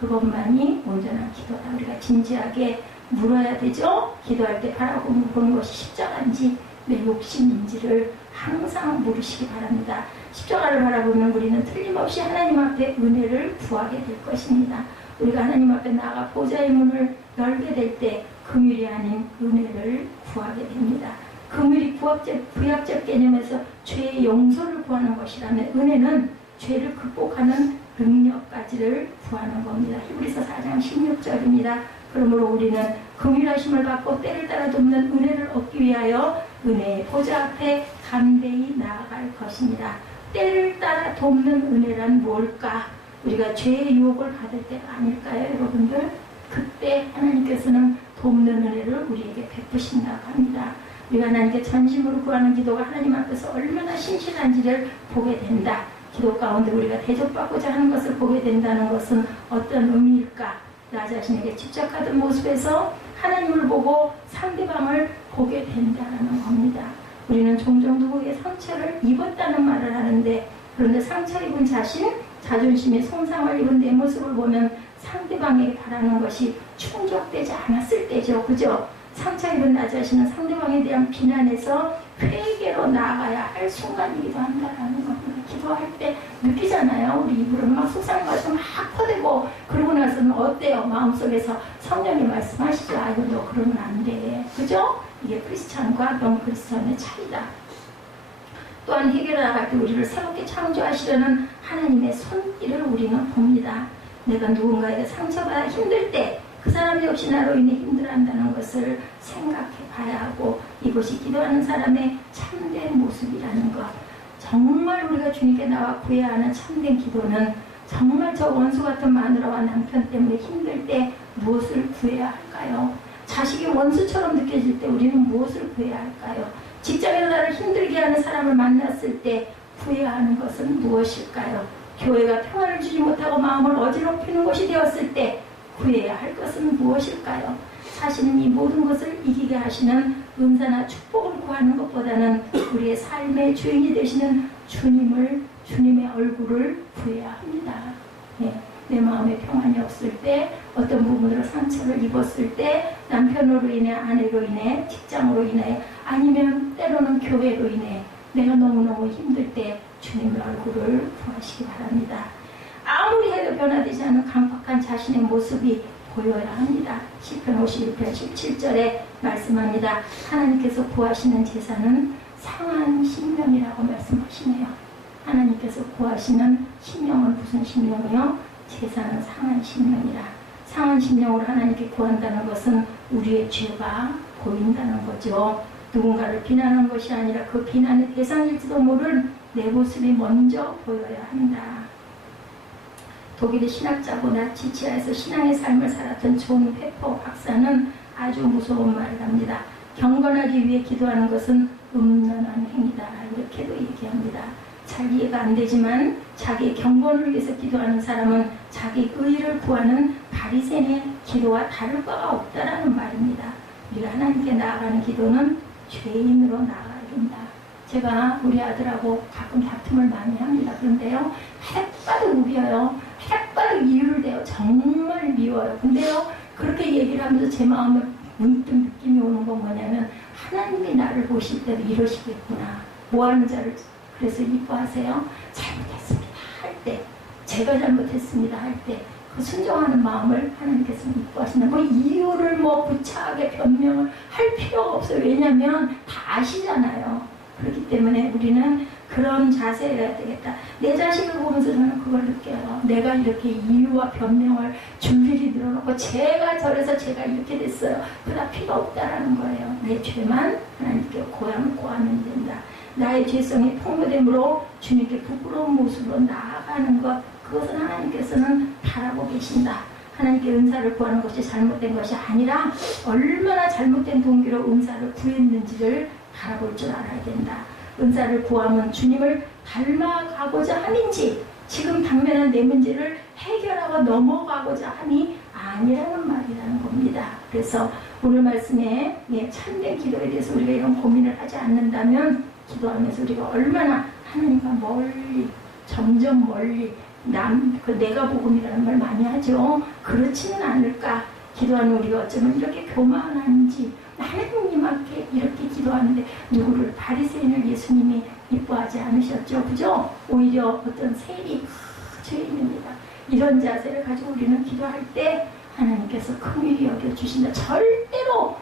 그것만이 온전한 기도다. 우리가 진지하게 물어야 되죠. 기도할 때 바라보는 것이 십자가인지 내 욕심인지를 항상 물으시기 바랍니다. 십자가를 바라보면 우리는 틀림없이 하나님 앞에 은혜를 구하게 될 것입니다. 우리가 하나님 앞에 나아가 보좌의 문을 열게 될 때 긍휼이 아닌 은혜를 구하게 됩니다. 긍휼이 구약적 개념에서 죄의 용서를 구하는 것이라면 은혜는 죄를 극복하는 능력까지를 구하는 겁니다. 히브리서 4장 16절입니다. 그러므로 우리는 긍휼하심을 받고 때를 따라 돕는 은혜를 얻기 위하여 은혜의 보좌 앞에 담대히 나아갈 것입니다. 때를 따라 돕는 은혜란 뭘까? 우리가 죄의 유혹을 받을 때가 아닐까요, 여러분들? 그때 하나님께서는 돕는 은혜를 우리에게 베푸신다고 합니다. 우리가 하나님께 전심으로 구하는 기도가 하나님 앞에서 얼마나 신실한지를 보게 된다. 기도 가운데 우리가 대접받고자 하는 것을 보게 된다는 것은 어떤 의미일까? 나 자신에게 집착하던 모습에서 하나님을 보고 상대방을 보게 된다는 겁니다. 우리는 종종 누구에게 상처를 입었다는 말을 하는데, 그런데 상처 입은 자신, 자존심에 손상을 입은 내 모습을 보면 상대방에게 바라는 것이 충족되지 않았을 때죠. 그죠? 상처 입은 나 자신은 상대방에 대한 비난에서 회개로 나아가야 할 순간이기도 한다라는 겁니다. 기도할 때 느끼잖아요. 우리 입으로 막 속상해가지고 막 퍼대고 그러고 나서는 어때요? 마음속에서 성령이 말씀하시죠. 아이고 너 그러면 안 돼. 그죠? 이게 크리스찬과 넌 크리스찬의 차이다. 또한 해결해 나갈 때 우리를 새롭게 창조하시려는 하나님의 손길을 우리는 봅니다. 내가 누군가에게 상처받아 힘들 때 그 사람 역시 나로 인해 힘들어한다는 것을 생각해 봐야 하고, 이것이 기도하는 사람의 참된 모습이라는 것. 정말 우리가 주님께 나와 구해야 하는 참된 기도는 정말 저 원수 같은 마누라와 남편 때문에 힘들 때 무엇을 구해야 할까요? 자식이 원수처럼 느껴질 때 우리는 무엇을 구해야 할까요? 직장에서 나를 힘들게 하는 사람을 만났을 때 구해야 하는 것은 무엇일까요? 교회가 평안을 주지 못하고 마음을 어지럽히는 것이 되었을 때 구해야 할 것은 무엇일까요? 사실은 이 모든 것을 이기게 하시는 은사나 축복을 구하는 것보다는 우리의 삶의 주인이 되시는 주님의 얼굴을 구해야 합니다. 내 마음에 평안이 없을 때, 어떤 부분으로 상처를 입었을 때, 남편으로 인해, 아내로 인해, 직장으로 인해, 아니면 때로는 교회로 인해 내가 너무너무 힘들 때 주님의 얼굴을 구하시기 바랍니다. 아무리 해도 변화되지 않은 강팍한 자신의 모습이 보여야 합니다. 시편 51편 17절에 말씀합니다. 하나님께서 구하시는 제사는 상한 심령이라고 말씀하시네요. 하나님께서 구하시는 심령은 무슨 심령이요? 제사는 상한 심령이라. 상한 심령으로 하나님께 구한다는 것은 우리의 죄가 보인다는 거죠. 누군가를 비난하는 것이 아니라 그 비난의 대상일지도 모를 내 모습이 먼저 보여야 한다. 독일의 신학자고 나치 치하에서 신앙의 삶을 살았던 존 페퍼 박사는 아주 무서운 말을 합니다. 경건하기 위해 기도하는 것은 음란한 행위다. 이렇게도 얘기합니다. 잘 이해가 안 되지만 자기 경건을 위해서 기도하는 사람은 자기 의를 구하는 바리새인의 기도와 다를 바가 없다라는 말입니다. 우리가 하나님께 나아가는 기도는 죄인으로 나아가야 된다. 제가 우리 아들하고 가끔 다툼을 많이 합니다. 그런데요, 햇바도 우겨요. 햇바도 이유를 대요. 정말 미워요. 근데요, 그렇게 얘기를 하면서 제 마음에 문득 느낌이 오는 건 뭐냐면, 하나님이 나를 보실 때도 이러시겠구나. 뭐하는 자를 그래서 이뻐하세요? 잘못했습니다 할 때, 제가 잘못했습니다 할 때 그 순종하는 마음을 하나님께서 이뻐하신다. 뭐 이유를 구차하게 변명을 할 필요가 없어요. 왜냐하면 다 아시잖아요. 그렇기 때문에 우리는 그런 자세여야 되겠다. 내 자식을 보면서 저는 그걸 느껴요. 내가 이렇게 이유와 변명을 줄줄이 늘어놓고 제가 저래서 제가 이렇게 됐어요. 그다 필요 없다라는 거예요. 내 죄만 하나님께 고하면 된다. 나의 죄성이 폭로됨으로 주님께 부끄러운 모습으로 나아가는 것, 그것은 하나님께서는 바라고 계신다. 하나님께 은사를 구하는 것이 잘못된 것이 아니라 얼마나 잘못된 동기로 은사를 구했는지를 바라볼 줄 알아야 된다. 은사를 구하면 주님을 닮아가고자 함인지, 지금 당면한 내 문제를 해결하고 넘어가고자 함이 아니라는 말이라는 겁니다. 그래서 오늘 말씀에 참된 기도에 대해서 우리가 이런 고민을 하지 않는다면 기도하면서 우리가 얼마나 하나님과 멀리 점점 멀리 내가 복음이라는 말 많이 하죠. 그렇지는 않을까. 기도하는 우리가 어쩌면 이렇게 교만한지 하나님님께 이렇게 기도하는데 누구를 바리새인을 예수님이 이뻐하지 않으셨죠. 그죠? 오히려 어떤 세리 죄인입니다. 이런 자세를 가지고 우리는 기도할 때 하나님께서 긍휼히 여겨주신다. 절대로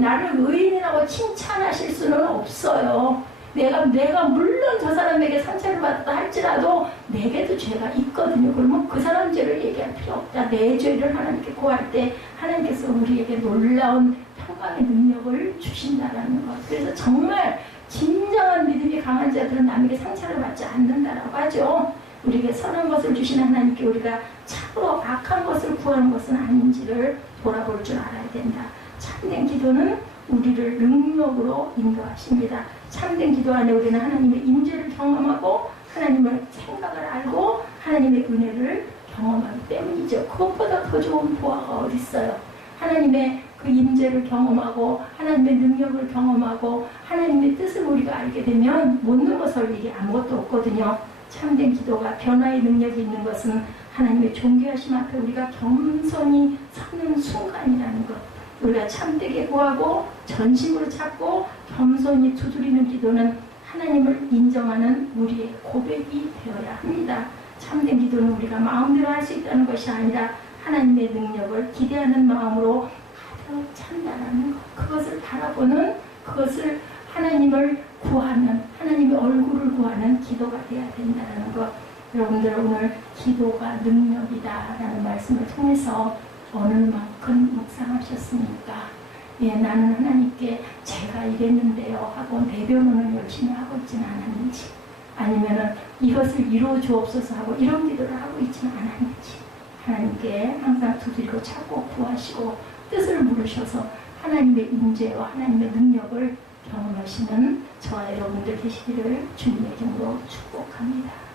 나를 의인이라고 칭찬하실 수는 없어요. 내가 물론 저 사람에게 상처를 받았다 할지라도 내게도 죄가 있거든요. 그러면 그 사람 죄를 얘기할 필요 없다. 내 죄를 하나님께 구할 때 하나님께서 우리에게 놀라운 평강의 능력을 주신다라는 것. 그래서 정말 진정한 믿음이 강한 자들은 남에게 상처를 받지 않는다라고 하죠. 우리에게 선한 것을 주신 하나님께 우리가 참으로 악한 것을 구하는 것은 아닌지를 돌아볼 줄 알아야 된다. 참된 기도는 우리를 능력으로 인도하십니다. 참된 기도 안에 우리는 하나님의 임재를 경험하고 하나님의 생각을 알고 하나님의 은혜를 경험하기 때문이죠. 그것보다 더 좋은 보화가 어디 있어요. 하나님의 그 임재를 경험하고 하나님의 능력을 경험하고 하나님의 뜻을 우리가 알게 되면 못 넘어설 일이 아무것도 없거든요. 참된 기도가 변화의 능력이 있는 것은 하나님의 존귀하심 앞에 우리가 겸손히 서는 순간이라는 것. 우리가 참되게 구하고 전심으로 찾고 겸손히 두드리는 기도는 하나님을 인정하는 우리의 고백이 되어야 합니다. 참된 기도는 우리가 마음대로 할 수 있다는 것이 아니라 하나님의 능력을 기대하는 마음으로 가득 찬다라는 것. 그것을 바라보는, 그것을 하나님을 구하는, 하나님의 얼굴을 구하는 기도가 되어야 된다는 것. 여러분들 오늘 기도가 능력이다라는 말씀을 통해서 어느 만큼 묵상하셨습니까? 나는 하나님께 제가 이랬는데요 하고 내변호는 열심히 하고 있지는 않았는지, 아니면은 이것을 이루어 주옵소서 하고 이런 기도를 하고 있지는 않았는지, 하나님께 항상 두드리고 찾고 구하시고 뜻을 물으셔서 하나님의 임재와 하나님의 능력을 경험하시는 저와 여러분들 되시기를 주님의 이름으로 축복합니다.